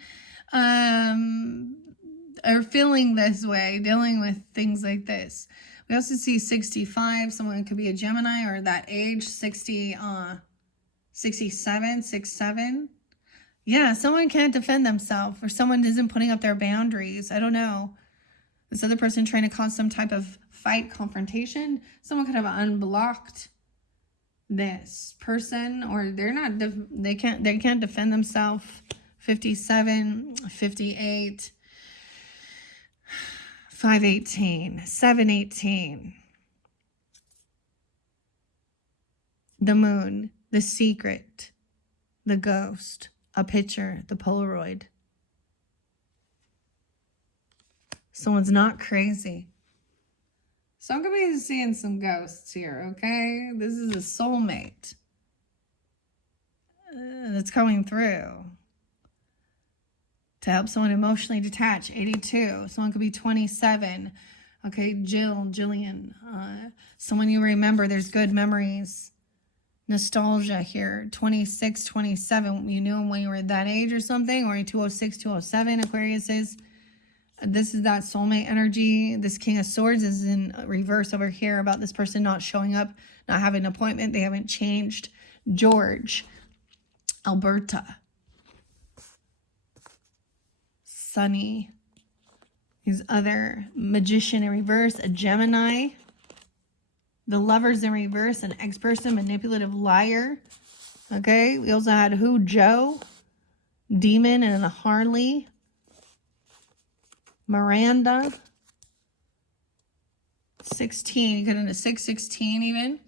Or feeling this way, dealing with things like this. We also see 65. Someone could be a Gemini or that age, 67, 6-7. Yeah, someone can't defend themselves or someone isn't putting up their boundaries. I don't know. This other person trying to cause some type of fight, confrontation. Someone could have unblocked this person or they're not, they can't defend themselves. 57, 58, 5-18, 7-18. The Moon, the Secret, the Ghost. A picture, the Polaroid. Someone's not crazy. So I'm going to be seeing some ghosts here, okay? This is a soulmate that's coming through to help someone emotionally detach. 82. Someone could be 27. Okay, Jillian. Someone you remember. There's good memories. Nostalgia here. 26, 27. You knew him when you were that age or something, or 206, 207. Aquarius is. This is that soulmate energy. This King of Swords is in reverse over here about this person not showing up, not having an appointment. They haven't changed. George, Alberta, Sunny. These other Magician in reverse, a Gemini. The Lovers in reverse, an ex-person, manipulative liar. Okay, we also had who? Joe, Demon, and a Harley. Miranda. 16, you got into 6-16 even.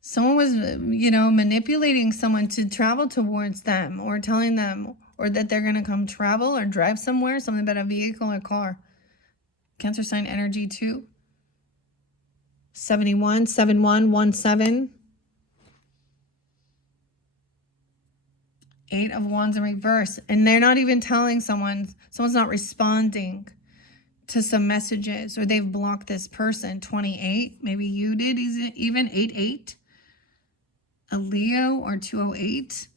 Someone was, you know, manipulating someone to travel towards them or telling them or that they're going to come travel or drive somewhere, something about a vehicle or car. Cancer sign energy too. 71, 7117. 8 of Wands in reverse. And they're not even telling someone's not responding to some messages, or they've blocked this person. 28, maybe you did, even 88. A Leo or 208.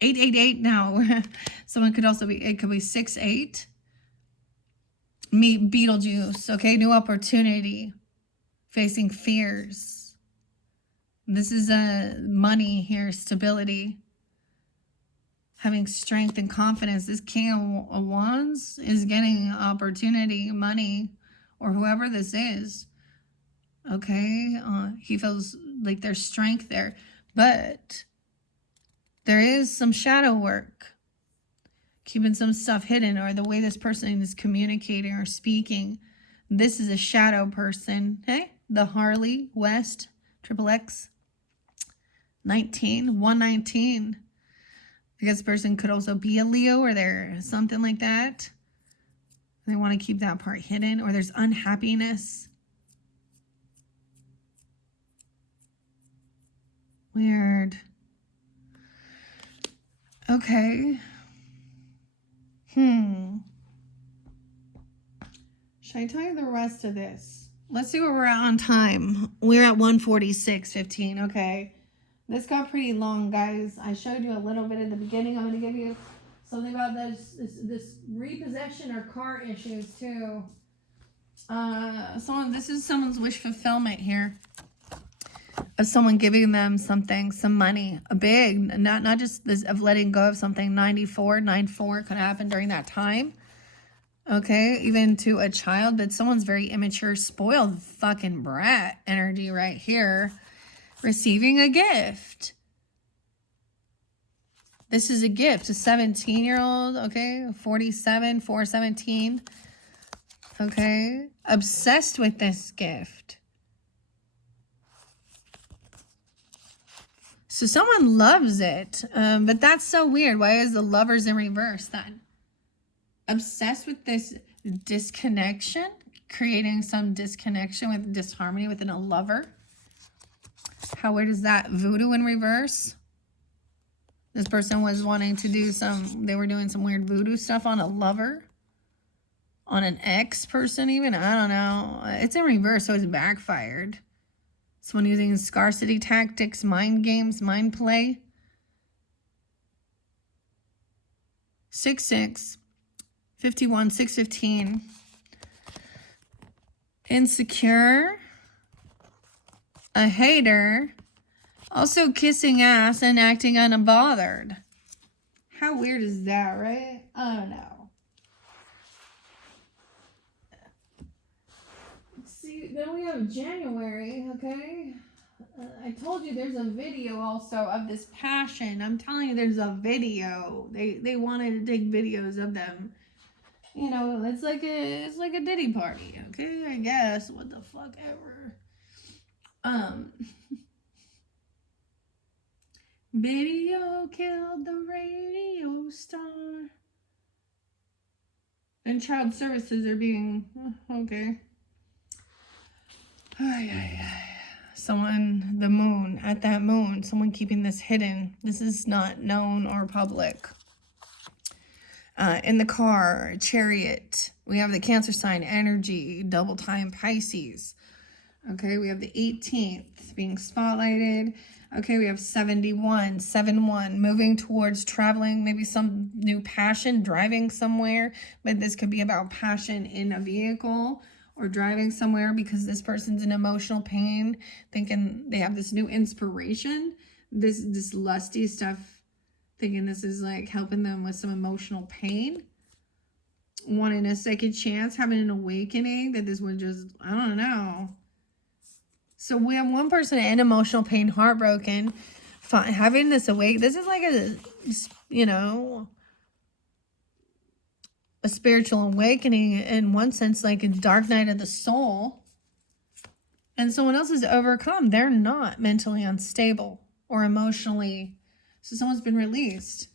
888 now. Someone could also be, it could be 68. Meet Beetlejuice, okay? New opportunity. Facing fears. This is a money here, stability. Having strength and confidence. This King of Wands is getting opportunity, money, or whoever this is. Okay? He feels like there's strength there. But there is some shadow work. Keeping some stuff hidden, or the way this person is communicating or speaking. This is a shadow person. Okay? The Harley West, XXX. 119. I guess this person could also be a Leo, or they're something like that. They want to keep that part hidden, or there's unhappiness. Weird. Okay. Should I tell you the rest of this? Let's see where we're at on time. We're at 1:46:15. Okay. This got pretty long, guys. I showed you a little bit at the beginning. I'm going to give you something about this repossession or car issues too. This is someone's wish fulfillment here. Of someone giving them something, some money, a big, not just this of letting go of something. 94 could happen during that time. Okay, even to a child, but someone's very immature, spoiled fucking brat energy right here. Receiving a gift. This is a gift. A 17-year-old, okay? 47, 417. Okay? Obsessed with this gift. So someone loves it. But that's so weird. Why is the Lovers in reverse then? Obsessed with this disconnection. Creating some disconnection with disharmony within a lover. How weird is that? Voodoo in reverse. This person was wanting to do they were doing some weird voodoo stuff on a lover. On an ex person even. I don't know. It's in reverse, so it's backfired. Someone using scarcity tactics, mind games, mind play. 66, 51, 615. Insecure. A hater, also kissing ass and acting unbothered. How weird is that, right? I don't know. See, then we have January, okay? I told you there's a video also of this passion. I'm telling you there's a video. They wanted to take videos of them. You know, it's like a Diddy party, okay? I guess. What the fuck ever. Video killed the radio star. And child services are being, okay. Someone, the moon, at that moon, someone keeping this hidden. This is not known or public. In the car, Chariot. We have the Cancer sign energy, double time Pisces. Okay, we have the 18th being spotlighted. Okay, we have 71, 7-1, moving towards traveling, maybe some new passion, driving somewhere. But this could be about passion in a vehicle or driving somewhere because this person's in emotional pain, thinking they have this new inspiration, this lusty stuff, thinking this is like helping them with some emotional pain. Wanting a second chance, having an awakening that this would just, I don't know. So we have one person in emotional pain, heartbroken, having this this is like a, you know, a spiritual awakening in one sense, like a dark night of the soul. And someone else is overcome. They're not mentally unstable or emotionally. So someone's been released.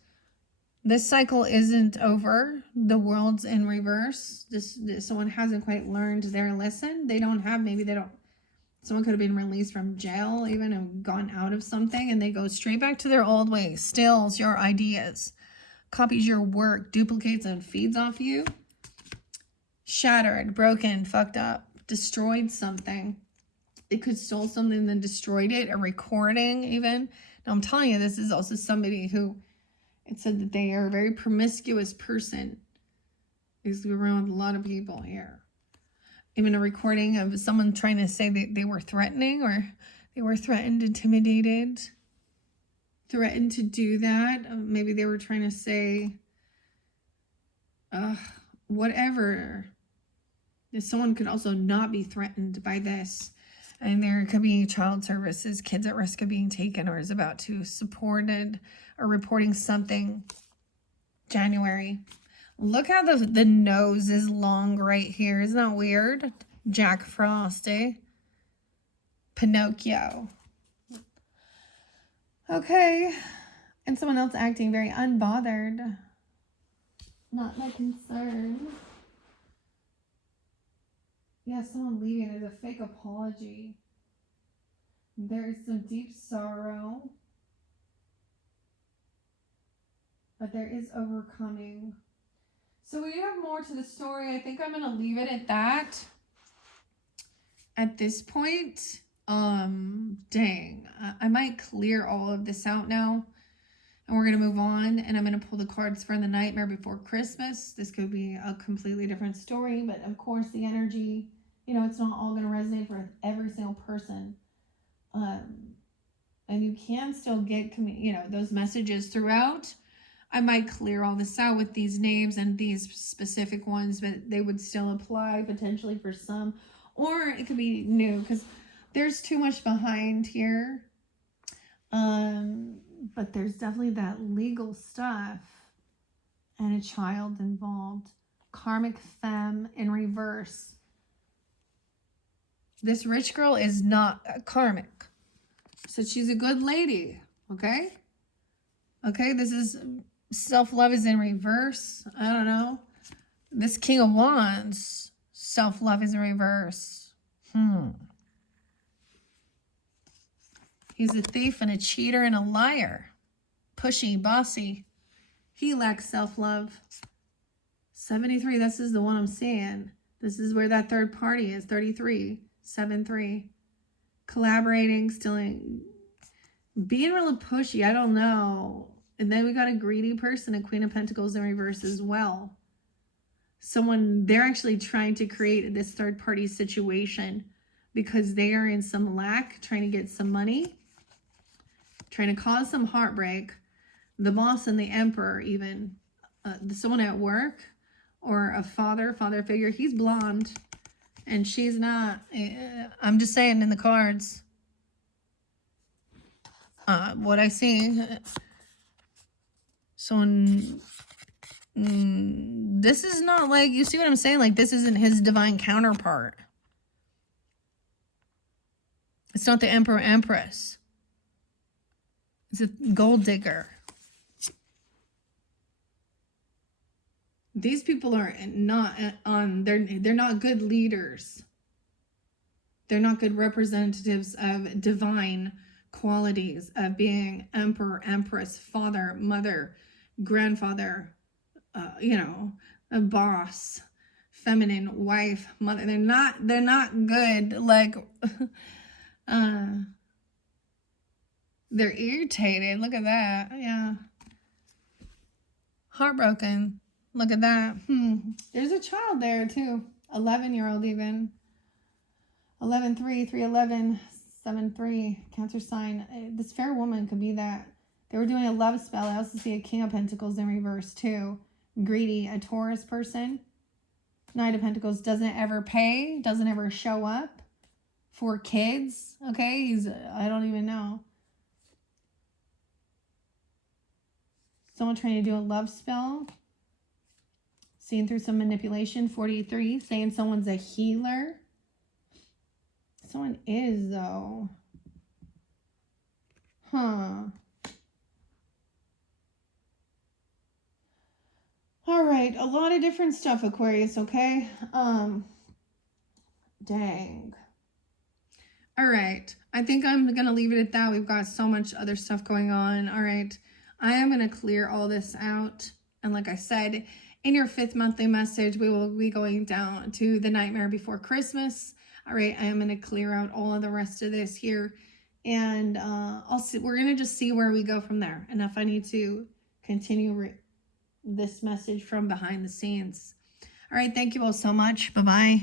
This cycle isn't over. The world's in reverse. Someone hasn't quite learned their lesson. Someone could have been released from jail even and gone out of something, and they go straight back to their old ways, steals your ideas, copies your work, duplicates and feeds off you. Shattered, broken, fucked up, destroyed something. It could stole something and then destroyed it, a recording even. Now I'm telling you, this is also somebody who, it said that they are a very promiscuous person. Because we're around a lot of people here. Even a recording of someone trying to say that they were threatening, or they were threatened, intimidated, threatened to do that. Maybe they were trying to say, whatever. Someone could also not be threatened by this. And there could be child services, kids at risk of being taken or is about to supported or reporting something. January. Look how the nose is long right here. Isn't that weird? Jack Frost, eh? Pinocchio. Okay. And someone else acting very unbothered. Not my concern. Yeah, someone leaving is a fake apology. There is some deep sorrow. But there is overcoming. So we have more to the story. I think I'm going to leave it at that. At this point, dang. I might clear all of this out now. And we're going to move on. And I'm going to pull the cards for The Nightmare Before Christmas. This could be a completely different story. But of course, the energy, it's not all going to resonate for every single person. And you can still get, those messages throughout. I might clear all this out with these names and these specific ones, but they would still apply potentially for some. Or it could be new because there's too much behind here. But there's definitely that legal stuff and a child involved. Karmic femme in reverse. This rich girl is not karmic. So she's a good lady, okay? Okay, this is... Self-love is in reverse. I don't know. This King of Wands, self-love is in reverse. He's a thief and a cheater and a liar. Pushy, bossy. He lacks self-love. 73, this is the one I'm seeing. This is where that third party is. 33, 7-3. Collaborating, stealing. Being really pushy, I don't know. And then we got a greedy person, a Queen of Pentacles in reverse as well. They're actually trying to create this third party situation because they are in some lack, trying to get some money, trying to cause some heartbreak. The boss and the emperor even, someone at work or a father figure, he's blonde and she's not. I'm just saying in the cards. What I see... So, this is not like, you see what I'm saying? Like, this isn't his divine counterpart. It's not the Emperor Empress. It's a gold digger. These people are not they're not good leaders. They're not good representatives of divine qualities of being emperor, empress, father, mother, grandfather, a boss, feminine, wife, mother. They're not good. Like, they're irritated. Look at that. Yeah. Heartbroken. Look at that. There's a child there too. 11-year-old even. 11-3, 3-11, 7-3, Cancer sign. This fair woman could be that. They were doing a love spell. I also see a King of Pentacles in reverse too. Greedy, a Taurus person. Knight of Pentacles doesn't ever pay, doesn't ever show up for kids. Okay, I don't even know. Someone trying to do a love spell. Seeing through some manipulation. 43, saying someone's a healer. Someone is, though. Huh. All right, a lot of different stuff, Aquarius, okay? Dang. All right, I think I'm gonna leave it at that. We've got so much other stuff going on. All right, I am gonna clear all this out. And like I said, in your 5th monthly message, we will be going down to the Nightmare Before Christmas. All right, I am gonna clear out all of the rest of this here. And I'll see, we're gonna just see where we go from there. And if I need to continue this message from behind the scenes. All right, thank you all so much. Bye-bye.